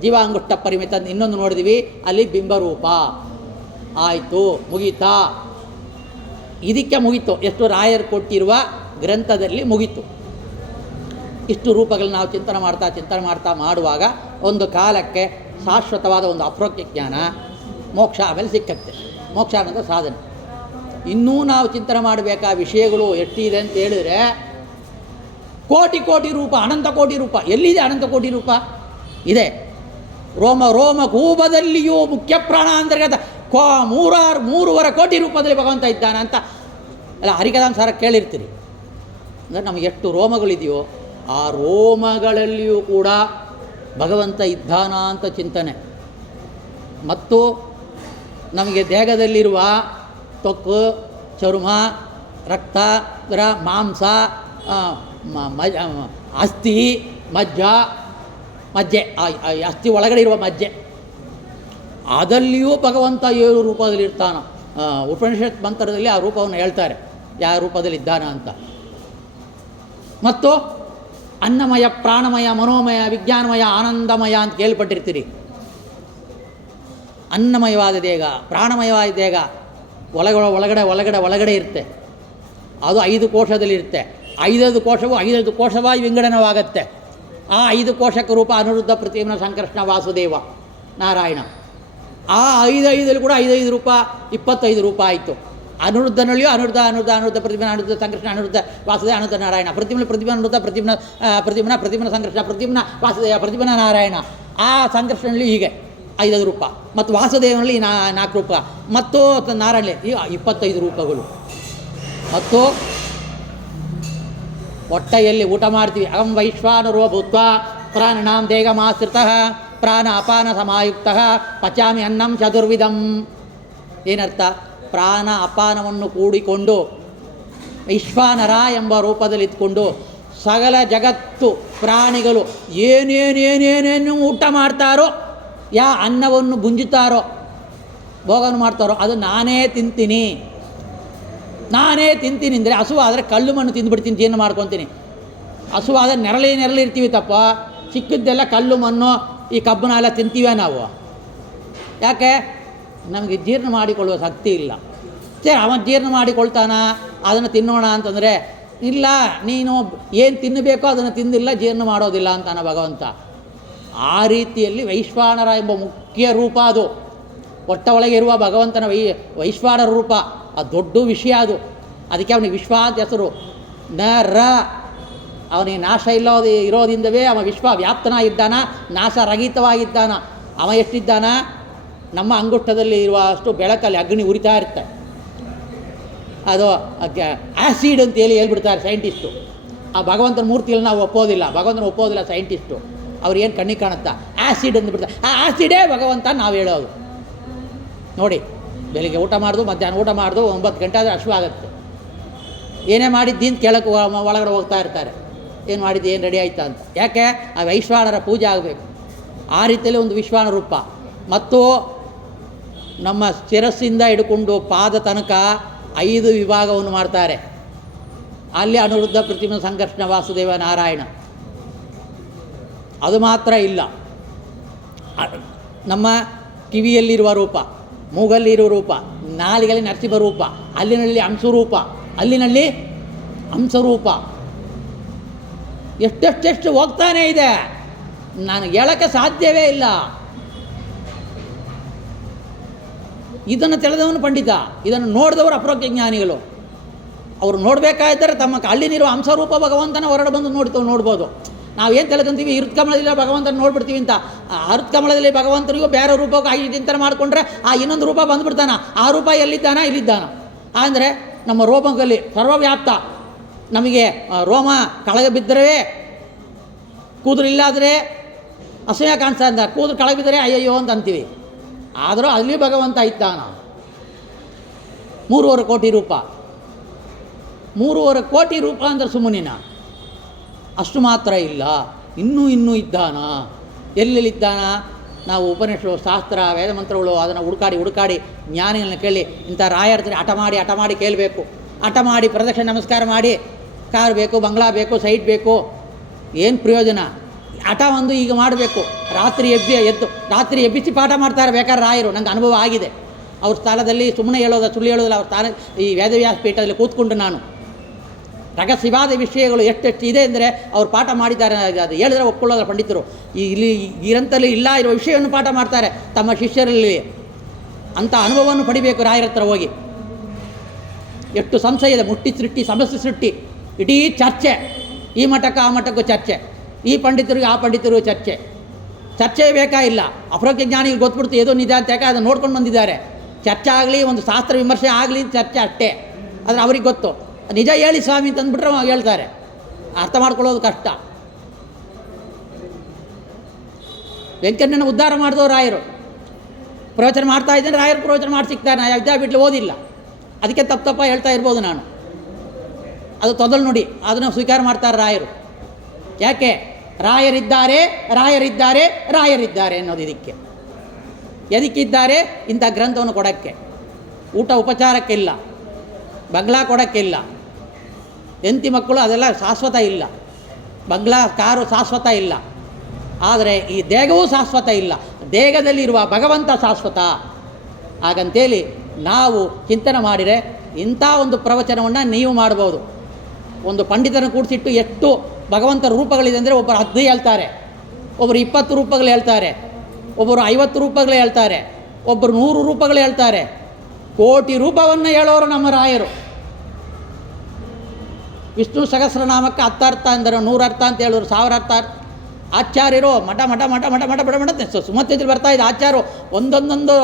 ಜೀವ ಅಂಗುಷ್ಟ ಪರಿಮಿತ. ಇನ್ನೊಂದು ನೋಡಿದ್ವಿ, ಅಲ್ಲಿ ಬಿಂಬರೂಪ ಆಯಿತು, ಮುಗೀತಾ? ಇದಕ್ಕೆ ಮುಗೀತು. ಎಷ್ಟು ರಾಯರು ಕೊಟ್ಟಿರುವ ಗ್ರಂಥದಲ್ಲಿ ಮುಗೀತು. ಇಷ್ಟು ರೂಪಗಳನ್ನ ನಾವು ಚಿಂತನೆ ಮಾಡ್ತಾ ಮಾಡುವಾಗ ಒಂದು ಕಾಲಕ್ಕೆ ಶಾಶ್ವತವಾದ ಒಂದು ಅಪ್ರೋಕ್ಯ ಜ್ಞಾನ, ಮೋಕ್ಷ ಆಮೇಲೆ ಸಿಕ್ಕತ್ತೆ. ಮೋಕ್ಷ ಅನ್ನೋದು ಸಾಧನೆ. ಇನ್ನೂ ನಾವು ಚಿಂತನೆ ಮಾಡಬೇಕಾ ವಿಷಯಗಳು ಎಷ್ಟಿದೆ ಅಂತ ಹೇಳಿದರೆ, ಕೋಟಿ ರೂಪ, ಅನಂತ ಕೋಟಿ ರೂಪ. ಎಲ್ಲಿದೆ ಅನಂತ ಕೋಟಿ ರೂಪ? ಇದೆ. ರೋಮ ಕೂಪದಲ್ಲಿಯೂ ಮುಖ್ಯ ಪ್ರಾಣ ಅಂತರ್ಗತ 3.5 ಕೋಟಿ ರೂಪದಲ್ಲಿ ಭಗವಂತ ಇದ್ದಾನೆ ಅಂತ ಅಲ್ಲ ಹರಿಕಥಾಂಸಾರ ಕೇಳಿರ್ತೀರಿ. ಅಂದರೆ ನಮಗೆ ಎಷ್ಟು ರೋಮಗಳಿದೆಯೋ ಆ ರೋಮಗಳಲ್ಲಿಯೂ ಕೂಡ ಭಗವಂತ ಇದ್ದಾನ ಅಂತ ಚಿಂತನೆ. ಮತ್ತು ನಮಗೆ ದೇಹದಲ್ಲಿರುವ ತ್ವಕ್, ಚರ್ಮ, ರಕ್ತ, ಮಾಂಸ, ಅಸ್ಥಿ, ಮಜ್ಜೆ, ಅಸ್ಥಿ ಒಳಗಡೆ ಇರುವ ಮಜ್ಜೆ, ಅದಲ್ಲಿಯೂ ಭಗವಂತ 7 ರೂಪದಲ್ಲಿ ಇರ್ತಾನ. ಉಪನಿಷತ್ ಮಂತ್ರದಲ್ಲಿ ಆ ರೂಪವನ್ನು ಹೇಳ್ತಾರೆ, ಯಾವ ರೂಪದಲ್ಲಿ ಇದ್ದಾನ ಅಂತ. ಮತ್ತು ಅನ್ನಮಯ, ಪ್ರಾಣಮಯ, ಮನೋಮಯ, ವಿಜ್ಞಾನಮಯ, ಆನಂದಮಯ ಅಂತ ಕೇಳ್ಪಟ್ಟಿರ್ತೀರಿ. ಅನ್ನಮಯವಾದ ದೇಹ, ಪ್ರಾಣಮಯವಾದ ದೇಹ ಒಳಗಡೆ ಇರುತ್ತೆ. ಅದು 5 ಕೋಶದಲ್ಲಿರುತ್ತೆ. 5 ಕೋಶವು 5 ಕೋಶವಾಗಿ ವಿಂಗಡನವಾಗತ್ತೆ. ಆ 5 ಕೋಶಕ್ಕೆ ರೂಪ ಅನಿರುದ್ಧ, ಪ್ರತಿಮ, ಸಂಕೃಷ್ಣ, ವಾಸುದೇವ, ನಾರಾಯಣ. ಆ 5 ಕೂಡ 5 ರೂಪ 25 ರೂಪ ಆಯಿತು. ಅನಿರುದ್ಧನಲ್ಲಿಯೂ ಅನಿರುದ್ಧ, ಪ್ರತಿಮ, ಅನಿರುದ್ಧ, ಸಂಕೃಷ್ಣ, ಅನಿರುದ್ಧ, ವಾಸುದೇವ, ಅನಿರುದ್ಧ, ನಾರಾಯಣ. ಪ್ರತಿಮ ಅನಿರುದ್ಧ, ಪ್ರತಿಮ ಸಂಕೃಷ್ಣ, ಪ್ರತಿಮ ವಾಸುದೇವ, ಪ್ರತಿಮ ನಾರಾಯಣ. ಆ ಸಂಕೃಷ್ಣನಲ್ಲಿ ಹೀಗೆ 5 ರೂಪ, ಮತ್ತು ವಾಸುದೇವನಲ್ಲಿ 4 ರೂಪ, ಮತ್ತು ನಾರಾಯಣಲ್ಲಿ 25 ರೂಪಗಳು. ಮತ್ತು ಹೊಟ್ಟೆಯಲ್ಲಿ ಊಟ ಮಾಡ್ತೀವಿ. ಅಹಂ ವೈಶ್ವಾನರೋ ಭೂತ್ವ ಪ್ರಾಣಿನಾಂ ದೇಹಮಾಶ್ರಿತಃ ಪ್ರಾಣ ಅಪಾನ ಸಮಾಯುಕ್ತಃ ಪಚಾಮಿ ಅನ್ನಂ ಚತುರ್ವಿಧಂ. ಏನರ್ಥ? ಪ್ರಾಣ ಅಪಾನವನ್ನು ಕೂಡಿಕೊಂಡು ವೈಶ್ವಾನರ ಎಂಬ ರೂಪದಲ್ಲಿ ಇದ್ಕೊಂಡು ಸಕಲ ಜಗತ್ತು ಪ್ರಾಣಿಗಳು ಏನೇನೇನೇನೇನು ಊಟ ಮಾಡ್ತಾರೋ, ಅನ್ನವನ್ನು ಗುಂಜುತ್ತಾರೋ, ಭೋಗವನ್ನು ಮಾಡ್ತಾರೋ, ಅದು ನಾನೇ ತಿಂತೀನಿ ಅಂದರೆ ಹಸುವಾದರೆ ಕಲ್ಲು ಮಣ್ಣು ತಿಂದುಬಿಡ್ತೀನಿ, ಜೀರ್ಣ ಮಾಡ್ಕೊತೀನಿ. ಹಸುವಾದರೆ ನೆರಳಿ ಇರ್ತೀವಿ ತಪ್ಪ, ಚಿಕ್ಕದ್ದೆಲ್ಲ ಕಲ್ಲು ಮಣ್ಣು ಈ ಕಬ್ಬನ ಎಲ್ಲ ತಿಂತೀವೇ ನಾವು. ಯಾಕೆ? ನಮಗೆ ಜೀರ್ಣ ಮಾಡಿಕೊಳ್ಳುವ ಶಕ್ತಿ ಇಲ್ಲ. ಸರಿ, ಅವನು ಜೀರ್ಣ ಮಾಡಿಕೊಳ್ತಾನ, ಅದನ್ನು ತಿನ್ನೋಣ ಅಂತಂದರೆ ಇಲ್ಲ, ನೀನು ಏನು ತಿನ್ನಬೇಕೋ ಅದನ್ನು ತಿಂದಿಲ್ಲ, ಜೀರ್ಣ ಮಾಡೋದಿಲ್ಲ ಅಂತಾನೆ ಭಗವಂತ. ಆ ರೀತಿಯಲ್ಲಿ ವೈಶ್ವಾನರ ಎಂಬ ಮುಖ್ಯ ರೂಪ ಅದು. ಹೊಟ್ಟ ಒಳಗೆ ಇರುವ ಭಗವಂತನ ವೈಶ್ವಾನರ ರೂಪ, ಅದು ದೊಡ್ಡ ವಿಷಯ ಅದು. ಅದಕ್ಕೆ ಅವನಿಗೆ ವಿಶ್ವ ಅಂತ ಹೆಸರು. ನ ರ ಅವನಿಗೆ ನಾಶ ಇರೋದಿಂದವೇ ಅವ ವಿಶ್ವವ್ಯಾಪ್ತನಾಗಿದ್ದಾನ, ನಾಶರಹಿತವಾಗಿದ್ದಾನ. ಅವ ಎಷ್ಟಿದ್ದಾನ? ನಮ್ಮ ಅಂಗುಷ್ಟದಲ್ಲಿ ಇರುವಷ್ಟು ಬೆಳಕಲ್ಲಿ ಅಗ್ನಿ ಉರಿತಾ ಇರ್ತಾರೆ. ಅದು ಆ್ಯಸಿಡ್ ಅಂತೇಳಿ ಹೇಳ್ಬಿಡ್ತಾರೆ ಸೈಂಟಿಸ್ಟು. ಆ ಭಗವಂತನ ಮೂರ್ತಿಯಲ್ಲಿ ನಾವು ಒಪ್ಪೋದಿಲ್ಲ ಸೈಂಟಿಸ್ಟು. ಅವ್ರಿಗೇನು ಕಣ್ಣಿಗೆ ಕಾಣುತ್ತಾ? ಆ್ಯಸಿಡ್ ಅಂದ್ಬಿಡ್ತಾರೆ. ಆ ಆ್ಯಸಿಡೇ ಭಗವಂತ ನಾವು ಹೇಳೋದು. ನೋಡಿ, ಬೆಳಿಗ್ಗೆ ಊಟ ಮಾಡೋದು, ಮಧ್ಯಾಹ್ನ ಊಟ ಮಾಡೋದು, 9 ಗಂಟೆ ಆದರೆ ಹಸಿವು ಆಗುತ್ತೆ. ಏನೇ ಮಾಡಿದ್ದೀಂತ ಕೇಳಕ್ಕೆ ಒಳಗಡೆ ಹೋಗ್ತಾ ಇರ್ತಾರೆ, ಏನು ಮಾಡಿದ್ದು, ಏನು ರೆಡಿ ಆಯ್ತಾ ಅಂತ. ಯಾಕೆ? ಆ ವೈಶ್ವಾನರ ಪೂಜೆ ಆಗಬೇಕು. ಆ ರೀತಿಯಲ್ಲಿ ಒಂದು ವಿಶ್ವಾನ ರೂಪ. ಮತ್ತು ನಮ್ಮ ಶಿರಸ್ಸಿಂದ ಹಿಡ್ಕೊಂಡು ಪಾದ ತನಕ 5 ವಿಭಾಗವನ್ನು ಮಾಡ್ತಾರೆ. ಅಲ್ಲಿ ಅನಿರುದ್ಧ, ಪ್ರತಿಮ, ಸಂಘರ್ಷಣ, ವಾಸುದೇವ, ನಾರಾಯಣ. ಅದು ಮಾತ್ರ ಇಲ್ಲ, ನಮ್ಮ ಕಿವಿಯಲ್ಲಿರುವ ರೂಪ, ಮೂಗಲ್ಲಿರುವ ರೂಪ, ನಾಲಿಗೆಯಲ್ಲಿ ನರಸಿಂಹ ರೂಪ, ಅಲ್ಲಿನಲ್ಲಿ ಹಂಸರೂಪ, ಎಷ್ಟೆಷ್ಟು ಹೋಗ್ತಾನೇ ಇದೆ, ನಾನು ಹೇಳೋಕ್ಕೆ ಸಾಧ್ಯವೇ ಇಲ್ಲ. ಇದನ್ನು ತಿಳಿದವನು ಪಂಡಿತ, ಇದನ್ನು ನೋಡಿದವರು ಅಪರೋಕ್ಷ ಜ್ಞಾನಿಗಳು. ಅವರು ನೋಡಬೇಕಾದ್ರೆ ತಮ್ಮ ಅಲ್ಲಿನಿರುವ ಹಂಸರೂಪ ಭಗವಂತನ ಹೊರಡೆ ಬಂದು ನೋಡ್ಬೋದು. ನಾವೇನು ತಿಳ್ಕೊಂತೀವಿ, ಹೃತ್ಕಮಲದಲ್ಲಿ ಭಗವಂತನ ನೋಡ್ಬಿಡ್ತೀವಿ ಅಂತ. ಆ ಹೃತ್ಕಮಲದಲ್ಲಿ ಭಗವಂತನಿಗೂ ಬೇರೆ ರೂಪಕ್ಕೆ ಚಿಂತನೆ ಮಾಡಿಕೊಂಡ್ರೆ ಆ ಇನ್ನೊಂದು ರೂಪ ಬಂದುಬಿಡ್ತಾನ. ಆ ರೂಪ ಇಲ್ಲಿದ್ದಾನ. ಅಂದರೆ ನಮ್ಮ ರೋಮದಲ್ಲಿ ಸರ್ವವ್ಯಾಪ್ತ. ನಮಗೆ ರೋಮ ಕೆಳಗೆ ಬಿದ್ದರೆ ಕೂದಲು ಇಲ್ಲಾದರೆ ಅಸಹ್ಯ ಕಾಣಿಸ್ತಾ ಅಂತ, ಕೂದಲು ಕೆಳಗೆ ಬಿದ್ದರೆ ಅಯ್ಯಯ್ಯೋ ಅಂತ ಅಂತೀವಿ. ಆದರೂ ಅಲ್ಲಿ ಭಗವಂತ ಇದ್ದಾನ. 3.5 ಕೋಟಿ ರೂಪ. 3.5 ಕೋಟಿ ರೂಪ ಅಂದರೆ ಸುಮ್ಮನಿನ ಅಷ್ಟು ಮಾತ್ರ ಇಲ್ಲ, ಇನ್ನೂ ಇದ್ದಾನ. ಎಲ್ಲೆಲ್ಲಿದ್ದಾನ? ನಾವು ಉಪನಿಷತ್ತು, ಶಾಸ್ತ್ರ, ವೇದಮಂತ್ರಗಳು ಅದನ್ನು ಹುಡುಕಾಡಿ ಜ್ಞಾನಿಗಳನ್ನ ಕೇಳಿ, ಇಂಥ ರಾಯರ್ತಾರೆ ಹಠ ಮಾಡಿ ಕೇಳಬೇಕು. ಹಠ ಮಾಡಿ ಪ್ರದಕ್ಷಿಣೆ ನಮಸ್ಕಾರ ಮಾಡಿ, ಕಾರ್ ಬೇಕು, ಬಂಗ್ಲಾ ಬೇಕು, ಸೈಟ್ ಬೇಕು, ಏನು ಪ್ರಯೋಜನ? ಹಠ ಒಂದು ಈಗ ಮಾಡಬೇಕು. ರಾತ್ರಿ ಎಬ್ಬಿಸಿ ಪಾಠ ಮಾಡ್ತಾರೆ ಬೇಕಾದ್ರೆ ರಾಯರು. ನಂಗೆ ಅನುಭವ ಆಗಿದೆ. ಅವ್ರ ಸ್ಥಳದಲ್ಲಿ ಸುಮ್ಮನೆ ಸುಳ್ಳು ಹೇಳೋದಿಲ್ಲ. ಅವ್ರ ಸ್ಥಾನ ಈ ವೇದವ್ಯಾಸ ಪೀಠದಲ್ಲಿ ಕೂತ್ಕೊಂಡು ನಾನು ರಹಸ್ಯವಾದ ವಿಷಯಗಳು ಎಷ್ಟೆಷ್ಟು ಇದೆ ಅಂದರೆ ಅವ್ರು ಪಾಠ ಮಾಡಿದ್ದಾರೆ. ಅದು ಹೇಳಿದ್ರೆ ಒಪ್ಕೊಳ್ಳೋದ್ರ ಪಂಡಿತರು. ಇಲ್ಲಿ ಗ್ರಂಥದಲ್ಲಿ ಇಲ್ಲ ಇರೋ ವಿಷಯವನ್ನು ಪಾಠ ಮಾಡ್ತಾರೆ ತಮ್ಮ ಶಿಷ್ಯರಲ್ಲಿ. ಅಂಥ ಅನುಭವವನ್ನು ಪಡಿಬೇಕು ರಾಯರ ಹತ್ರ ಹೋಗಿ. ಎಷ್ಟು ಸಂಶಯ ಇದೆ, ಮುಟ್ಟಿ ಸೃಷ್ಟಿ, ಸಮಸ್ಯೆ ಸೃಷ್ಟಿ, ಇಡೀ ಚರ್ಚೆ. ಈ ಮಠಕ್ಕೆ ಆ ಮಠಕ್ಕೂ ಚರ್ಚೆ, ಈ ಪಂಡಿತರಿಗೆ ಆ ಪಂಡಿತರಿಗೂ ಚರ್ಚೆ ಬೇಕಾಗಿಲ್ಲ. ಅಪರೋಕ್ಷ ಜ್ಞಾನಿಗೆ ಗೊತ್ತುಬಿಡ್ತು ಏದೋ ನಿಜ ಅಂತ. ಯಾಕೆ ಅದನ್ನು ನೋಡ್ಕೊಂಡು ಬಂದಿದ್ದಾರೆ. ಚರ್ಚೆ ಆಗಲಿ, ಒಂದು ಶಾಸ್ತ್ರ ವಿಮರ್ಶೆ ಆಗಲಿ, ಚರ್ಚೆ ಅಷ್ಟೇ. ಆದರೆ ಅವ್ರಿಗೆ ಗೊತ್ತು. ನಿಜ ಹೇಳಿ ಸ್ವಾಮಿ ಅಂತಂದ್ಬಿಟ್ರೆ ಹೇಳ್ತಾರೆ. ಅರ್ಥ ಮಾಡ್ಕೊಳ್ಳೋದು ಕಷ್ಟ. ವೆಂಕಣ್ಣನ ಉದ್ಧಾರ ಮಾಡಿದವರು ರಾಯರು. ಪ್ರವಚನ ಮಾಡ್ತಾ ಇದ್ದೇನೆ, ರಾಯರು ಪ್ರವಚನ ಮಾಡಿ ಸಿಗ್ತಾನೆ. ಬಿಟ್ಲು ಓದಿಲ್ಲ, ಅದಕ್ಕೆ ತಪ್ಪ ಹೇಳ್ತಾ ಇರ್ಬೋದು ನಾನು. ಅದು ತೊದಲು ನುಡಿ, ಅದನ್ನು ಸ್ವೀಕಾರ ಮಾಡ್ತಾರೆ ರಾಯರು. ಯಾಕೆ? ರಾಯರಿದ್ದಾರೆ ಅನ್ನೋದು ಇದಕ್ಕೆ. ಎದಕ್ಕಿದ್ದಾರೆ? ಇಂಥ ಗ್ರಂಥವನ್ನು ಕೊಡೋಕ್ಕೆ. ಊಟ ಉಪಚಾರಕ್ಕಿಲ್ಲ, ಬಂಗ್ಲಾ ಕೊಡೋಕ್ಕಿಲ್ಲ, ಹೆಂಡತಿ ಮಕ್ಕಳು ಅದೆಲ್ಲ ಶಾಶ್ವತ ಇಲ್ಲ, ಬಂಗ್ಲಾ ಕಾರು ಶಾಶ್ವತ ಇಲ್ಲ. ಆದರೆ ಈ ದೇಹವೂ ಶಾಶ್ವತ ಇಲ್ಲ. ದೇಹದಲ್ಲಿರುವ ಭಗವಂತ ಶಾಶ್ವತ. ಹಾಗಂತೇಳಿ ನಾವು ಚಿಂತನೆ ಮಾಡಿದರೆ ಇಂಥ ಒಂದು ಪ್ರವಚನವನ್ನು ನೀವು ಮಾಡ್ಬೋದು. ಒಂದು ಪಂಡಿತನ ಕೂಡಿಸಿಟ್ಟು ಎಷ್ಟು ಭಗವಂತರ ರೂಪಗಳಿದೆ ಅಂದರೆ, ಒಬ್ಬರು 10 ಹೇಳ್ತಾರೆ, ಒಬ್ಬರು 20 ರೂಪಗಳು ಹೇಳ್ತಾರೆ, ಒಬ್ಬರು 50 ರೂಪಗಳು ಹೇಳ್ತಾರೆ, ಒಬ್ಬರು 100 ರೂಪಗಳು ಹೇಳ್ತಾರೆ. ಕೋಟಿ ರೂಪವನ್ನು ಹೇಳೋರು ನಮ್ಮ ರಾಯರು. ವಿಷ್ಣು ಸಹಸ್ರನಾಮಕ್ಕೆ 10 ಅರ್ಥ ಅಂದರೆ 100 ಅರ್ಥ ಅಂತ ಹೇಳೋರು, 1000 ಅರ್ಥ. ಆಚಾರ್ಯರು ಮಠ ಸುಮತಿಯಲ್ಲಿ ಬರ್ತಾ ಇದೆ. ಆಚಾರ್ಯರು ಒಂದೊಂದೊಂದು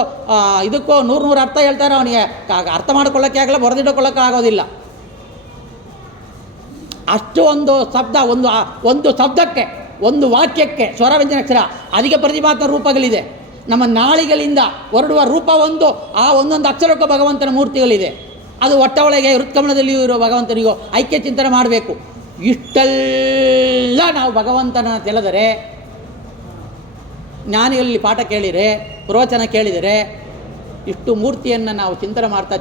ಇದಕ್ಕೂ 100 ಅರ್ಥ ಹೇಳ್ತಾರೆ. ಅವನಿಗೆ ಅರ್ಥ ಮಾಡ್ಕೊಳ್ಳೋಕ್ಕೆ ಆಗಲ್ಲ, ಬರೆದಿಟ್ಟುಕೊಳ್ಳೋಕ್ಕೆ ಆಗೋದಿಲ್ಲ. ಅಷ್ಟು ಒಂದು ಶಬ್ದ, ಒಂದು ಶಬ್ದಕ್ಕೆ, ಒಂದು ವಾಕ್ಯಕ್ಕೆ ಸ್ವರವ್ಯಂಜನಾಕ್ಷರ, ಅದಕ್ಕೆ ಪ್ರತಿಮಾತ್ಮ ರೂಪಗಳಿದೆ. ನಮ್ಮ ನಾಳಿಗಳಿಂದ ಹೊರಡುವ ರೂಪ ಒಂದು, ಆ ಒಂದೊಂದು ಅಕ್ಷರಕ್ಕೂ ಭಗವಂತನ ಮೂರ್ತಿಗಳಿದೆ. ಅದು ಒಟ್ಟೊಳಗೆ ಹೃತ್ಕಮಲದಲ್ಲಿಯೂ ಇರೋ ಭಗವಂತನಿಗೂ ಐಕ್ಯ ಚಿಂತನೆ ಮಾಡಬೇಕು. ಇಷ್ಟೆಲ್ಲ ನಾವು ಭಗವಂತನ ತಿಳಿದರೆ, ಜ್ಞಾನಿಗಳಲ್ಲಿ ಪಾಠ ಕೇಳಿದರೆ, ಪ್ರವಚನ ಕೇಳಿದರೆ, ಇಷ್ಟು ಮೂರ್ತಿಯನ್ನು ನಾವು ಚಿಂತನೆ ಮಾಡ್ತಾ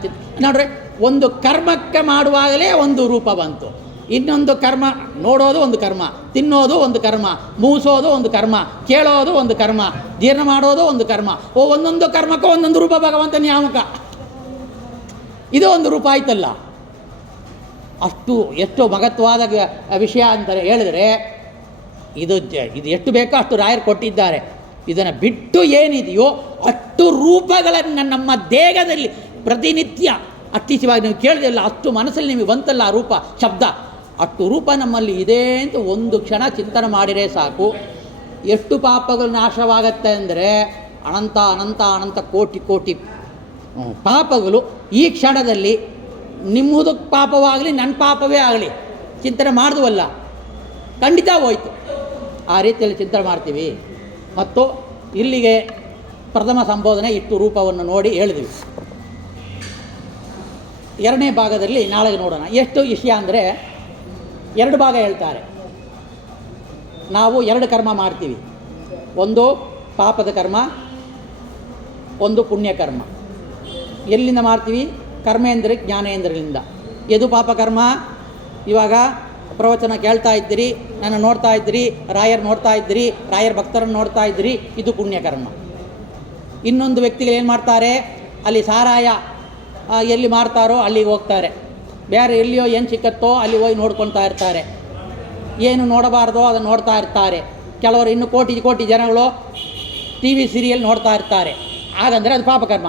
ನೋಡ್ರಿ, ಒಂದು ಕರ್ಮಕ್ಕೆ ಮಾಡುವಾಗಲೇ ಒಂದು ರೂಪ ಬಂತು. ಇನ್ನೊಂದು ಕರ್ಮ, ನೋಡೋದು ಒಂದು ಕರ್ಮ, ತಿನ್ನೋದು ಒಂದು ಕರ್ಮ, ಮೂಸೋದು ಒಂದು ಕರ್ಮ, ಕೇಳೋದು ಒಂದು ಕರ್ಮ, ಜೀರ್ಣ ಮಾಡೋದು ಒಂದು ಕರ್ಮ. ಒಂದೊಂದು ಕರ್ಮಕ್ಕೂ ಒಂದೊಂದು ರೂಪ ಭಗವಂತ ನ್ಯಾಮಕ. ಇದು ಒಂದು ರೂಪ ಆಯ್ತಲ್ಲ. ಎಷ್ಟು ಮಹತ್ವವಾದ ವಿಷಯ ಅಂತ ಹೇಳಿದರೆ, ಇದು ಎಷ್ಟು ಬೇಕೋ ಅಷ್ಟು ರಾಯರು ಕೊಟ್ಟಿದ್ದಾರೆ. ಇದನ್ನು ಬಿಟ್ಟು ಏನಿದೆಯೋ ಅಷ್ಟು ರೂಪಗಳನ್ನು ನಮ್ಮ ದೇಹದಲ್ಲಿ ಪ್ರತಿನಿತ್ಯ ಅಟ್ಟಿಸಿವಾಗ ನೀವು ಕೇಳಿದೆಲ್ಲ, ಅಷ್ಟು ಮನಸ್ಸಲ್ಲಿ ನಿಮಗೆ ಬಂತಲ್ಲ ಆ ರೂಪ, ಶಬ್ದ, ಅಷ್ಟು ರೂಪ ನಮ್ಮಲ್ಲಿ ಇದೆ ಅಂತ ಒಂದು ಕ್ಷಣ ಚಿಂತನೆ ಮಾಡಿದರೆ ಸಾಕು. ಎಷ್ಟು ಪಾಪಗಳು ನಾಶವಾಗತ್ತೆ ಅಂದರೆ ಅನಂತ ಅನಂತ ಅನಂತ ಕೋಟಿ ಕೋಟಿ ಪಾಪಗಳು ಈ ಕ್ಷಣದಲ್ಲಿ ನಿಮ್ಮದು ಪಾಪವಾಗಲಿ ನನ್ನ ಪಾಪವೇ ಆಗಲಿ ಚಿಂತನೆ ಮಾಡಿದ್ವಲ್ಲ ಖಂಡಿತ ಹೋಯ್ತು. ಆ ರೀತಿಯಲ್ಲಿ ಚಿಂತನೆ ಮಾಡ್ತೀವಿ. ಮತ್ತು ಇಲ್ಲಿಗೆ ಪ್ರಥಮ ಸಂಬೋಧನೆ ಇಷ್ಟು ರೂಪವನ್ನು ನೋಡಿ ಹೇಳಿದ್ವಿ. ಎರಡನೇ ಭಾಗದಲ್ಲಿ ನಾಳೆ ನೋಡೋಣ. ಎಷ್ಟು ವಿಷಯ ಅಂದರೆ 2 ಭಾಗ ಹೇಳ್ತಾರೆ. ನಾವು 2 ಕರ್ಮ ಮಾಡ್ತೀವಿ, ಒಂದು ಪಾಪದ ಕರ್ಮ, ಒಂದು ಪುಣ್ಯಕರ್ಮ. ಎಲ್ಲಿಂದ ಮಾಡ್ತೀವಿ? ಕರ್ಮೇಂದ್ರ ಜ್ಞಾನೇಂದ್ರದಿಂದ. ಎದು ಪಾಪಕರ್ಮ? ಇವಾಗ ಪ್ರವಚನ ಕೇಳ್ತಾ ಇದ್ದೀರಿ, ನನ್ನ ನೋಡ್ತಾ ಇದ್ದೀರಿ, ರಾಯರ್ ನೋಡ್ತಾ ಇದ್ದೀರಿ, ರಾಯರ್ ಭಕ್ತರನ್ನು ನೋಡ್ತಾ ಇದ್ದೀರಿ, ಇದು ಪುಣ್ಯಕರ್ಮ. ಇನ್ನೊಂದು ವ್ಯಕ್ತಿಗಳು ಏನು ಮಾಡ್ತಾರೆ, ಅಲ್ಲಿ ಸಾರಾಯ ಎಲ್ಲಿ ಮಾರ್ತಾರೋ ಅಲ್ಲಿಗೆ ಹೋಗ್ತಾರೆ, ಬೇರೆ ಎಲ್ಲಿಯೋ ಏನು ಸಿಕ್ಕತ್ತೋ ಅಲ್ಲಿ ಹೋಗಿ ನೋಡ್ಕೊತಾ ಇರ್ತಾರೆ, ಏನು ನೋಡಬಾರ್ದೋ ಅದನ್ನು ನೋಡ್ತಾ ಇರ್ತಾರೆ. ಕೆಲವರು ಇನ್ನು ಕೋಟಿ ಕೋಟಿ ಜನಗಳು ಟಿ ವಿ ಸೀರಿಯಲ್ ನೋಡ್ತಾ ಇರ್ತಾರೆ. ಹಾಗಂದರೆ ಅದು ಪಾಪಕರ್ಮ.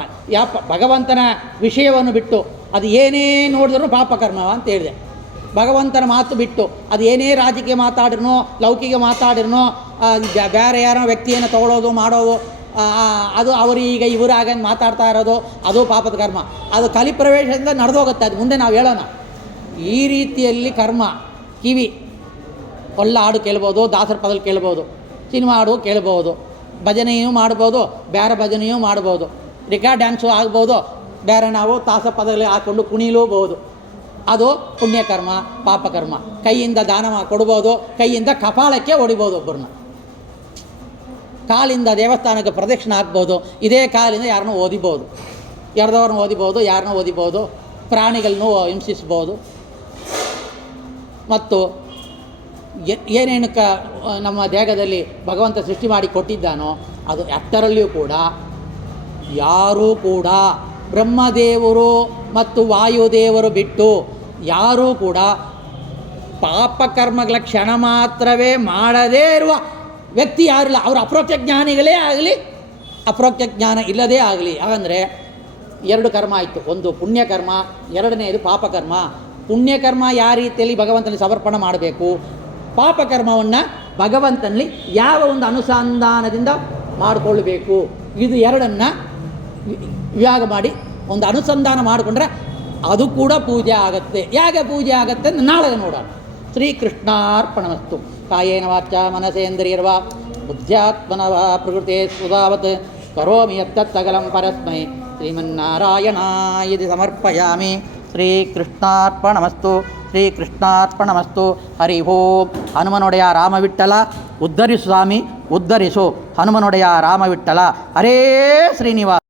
ಭಗವಂತನ ವಿಷಯವನ್ನು ಬಿಟ್ಟು ಅದು ಏನೇ ನೋಡಿದ್ರೂ ಪಾಪಕರ್ಮ ಅಂತ ಹೇಳಿದೆ. ಭಗವಂತನ ಮಾತು ಬಿಟ್ಟು ಅದು ಏನೇ ರಾಜಕೀಯ ಮಾತಾಡಿದ್ರೂ ಲೌಕಿಕ ಮಾತಾಡಿದ್ರೂ ಬೇರೆ ಯಾರೋ ವ್ಯಕ್ತಿಯನ್ನು ತಗೊಳ್ಳೋದು ಮಾಡೋದು ಅದು ಅವರೀಗ ಇವರಾಗ ಮಾತಾಡ್ತಾ ಇರೋದು ಅದು ಪಾಪದ ಕರ್ಮ. ಅದು ಕಲಿಪ್ರವೇಶದಿಂದ ನಡೆದೋಗುತ್ತೆ. ಅದು ಮುಂದೆ ನಾವು ಹೇಳೋಣ. ಈ ರೀತಿಯಲ್ಲಿ ಕರ್ಮ. ಕಿವಿ ಒಳ್ಳ ಹಾಡು ಕೇಳ್ಬೋದು, ದಾಸರ ಪದಗಳು ಕೇಳ್ಬೋದು, ಸಿನಿಮಾ ಹಾಡು ಕೇಳ್ಬೋದು, ಭಜನೆಯೂ ಮಾಡ್ಬೋದು, ಬೇರೆ ಭಜನೆಯೂ ಮಾಡ್ಬೋದು, ರಿಕಾರ್ಡ್ ಡ್ಯಾನ್ಸು ಆಗ್ಬೋದು, ಬೇರೆ ನಾವು ತಾಸ ಪದಗಳು ಹಾಕ್ಕೊಂಡು ಕುಣಿಲೂಬಹುದು. ಅದು ಪುಣ್ಯಕರ್ಮ, ಪಾಪಕರ್ಮ. ಕೈಯಿಂದ ದಾನ ಕೊಡ್ಬೋದು, ಕೈಯಿಂದ ಕಪಾಳಕ್ಕೆ ಹೊಡಿಬೋದು, ಒಬ್ಬರನ್ನ ಕಾಲಿಂದ ದೇವಸ್ಥಾನಕ್ಕೆ ಪ್ರದಕ್ಷಿಣೆ ಹಾಕ್ಬೋದು, ಇದೇ ಕಾಲಿಂದ ಯಾರನ್ನೂ ಓದಿಬೋದು, ಎರೆದವ್ರನ್ನ ಓದಿಬೋದು, ಯಾರನ್ನೂ ಓದಿಬೋದು, ಪ್ರಾಣಿಗಳನ್ನೂ ಹಿಂಸಿಸ್ಬೋದು. ಮತ್ತು ಏನೇನು ನಮ್ಮ ದೇಹದಲ್ಲಿ ಭಗವಂತ ಸೃಷ್ಟಿ ಮಾಡಿ ಕೊಟ್ಟಿದ್ದಾನೋ ಅದು ಅಷ್ಟರಲ್ಲಿಯೂ ಕೂಡ ಯಾರೂ ಕೂಡ ಬ್ರಹ್ಮದೇವರು ಮತ್ತು ವಾಯುದೇವರು ಬಿಟ್ಟು ಯಾರೂ ಕೂಡ ಪಾಪಕರ್ಮಗಳ ಕ್ಷಣ ಮಾತ್ರವೇ ಮಾಡದೇ ಇರುವ ವ್ಯಕ್ತಿ ಯಾರಿಲ್ಲ. ಅವರು ಅಪ್ರೋಕ್ಷ ಜ್ಞಾನಿಗಳೇ ಆಗಲಿ, ಅಪ್ರೋಕ್ಷ ಜ್ಞಾನ ಇಲ್ಲದೇ ಆಗಲಿ. ಹಾಗಂದರೆ 2 ಕರ್ಮ ಆಯಿತು. ಒಂದು ಪುಣ್ಯಕರ್ಮ, ಎರಡನೆಯದು ಪಾಪಕರ್ಮ. ಪುಣ್ಯಕರ್ಮ ಯಾವ ರೀತಿಯಲ್ಲಿ ಭಗವಂತನಿಗೆ ಸಮರ್ಪಣೆ ಮಾಡಬೇಕು, ಪಾಪಕರ್ಮವನ್ನು ಭಗವಂತನಲ್ಲಿ ಯಾವ ಒಂದು ಅನುಸಂಧಾನದಿಂದ ಮಾಡಿಕೊಳ್ಬೇಕು, ಇದು ಎರಡನ್ನು ವಿಭಾಗ ಮಾಡಿ ಒಂದು ಅನುಸಂಧಾನ ಮಾಡಿಕೊಂಡ್ರೆ ಅದು ಕೂಡ ಪೂಜೆ ಆಗುತ್ತೆ. ಹೇಗೆ ಪೂಜೆ ಆಗುತ್ತೆ ಅಂತ ನಾಳೆ ನೋಡೋಣ. ಶ್ರೀಕೃಷ್ಣಾರ್ಪಣಮಸ್ತು. ಕಾಯೇನ ವಾಚ ಮನಸೇಂದ್ರಿಯರ್ವಾ ಬುದ್ಧ್ಯಾತ್ಮನವ ಪ್ರಕೃತೆ ಸ್ವಭಾವತ್ ಕರೋಮಿ ಯತ್ತತ್ತಗಲಂ ಪರಸ್ಮೈ ಶ್ರೀಮನ್ನಾರಾಯಣಾಯದಿ ಸಮರ್ಪಯಾಮಿ. ಶ್ರೀಕೃಷ್ಣಾರ್ಪಣಮಸ್ತು. ಶ್ರೀಕೃಷ್ಣಾರ್ಪಣಮಸ್ತು. ಹರಿ ಓಂ. ಹನುಮನೊಡೆಯ ರಾಮವಿಠಲ ಉದ್ಧರಿಸು ಸ್ವಾಮಿ, ಉದ್ಧರಿಸು. ಹನುಮನೊಡೆಯ ರಾಮವಿಠಲ. ಹರೇ ಶ್ರೀನಿವಾಸ.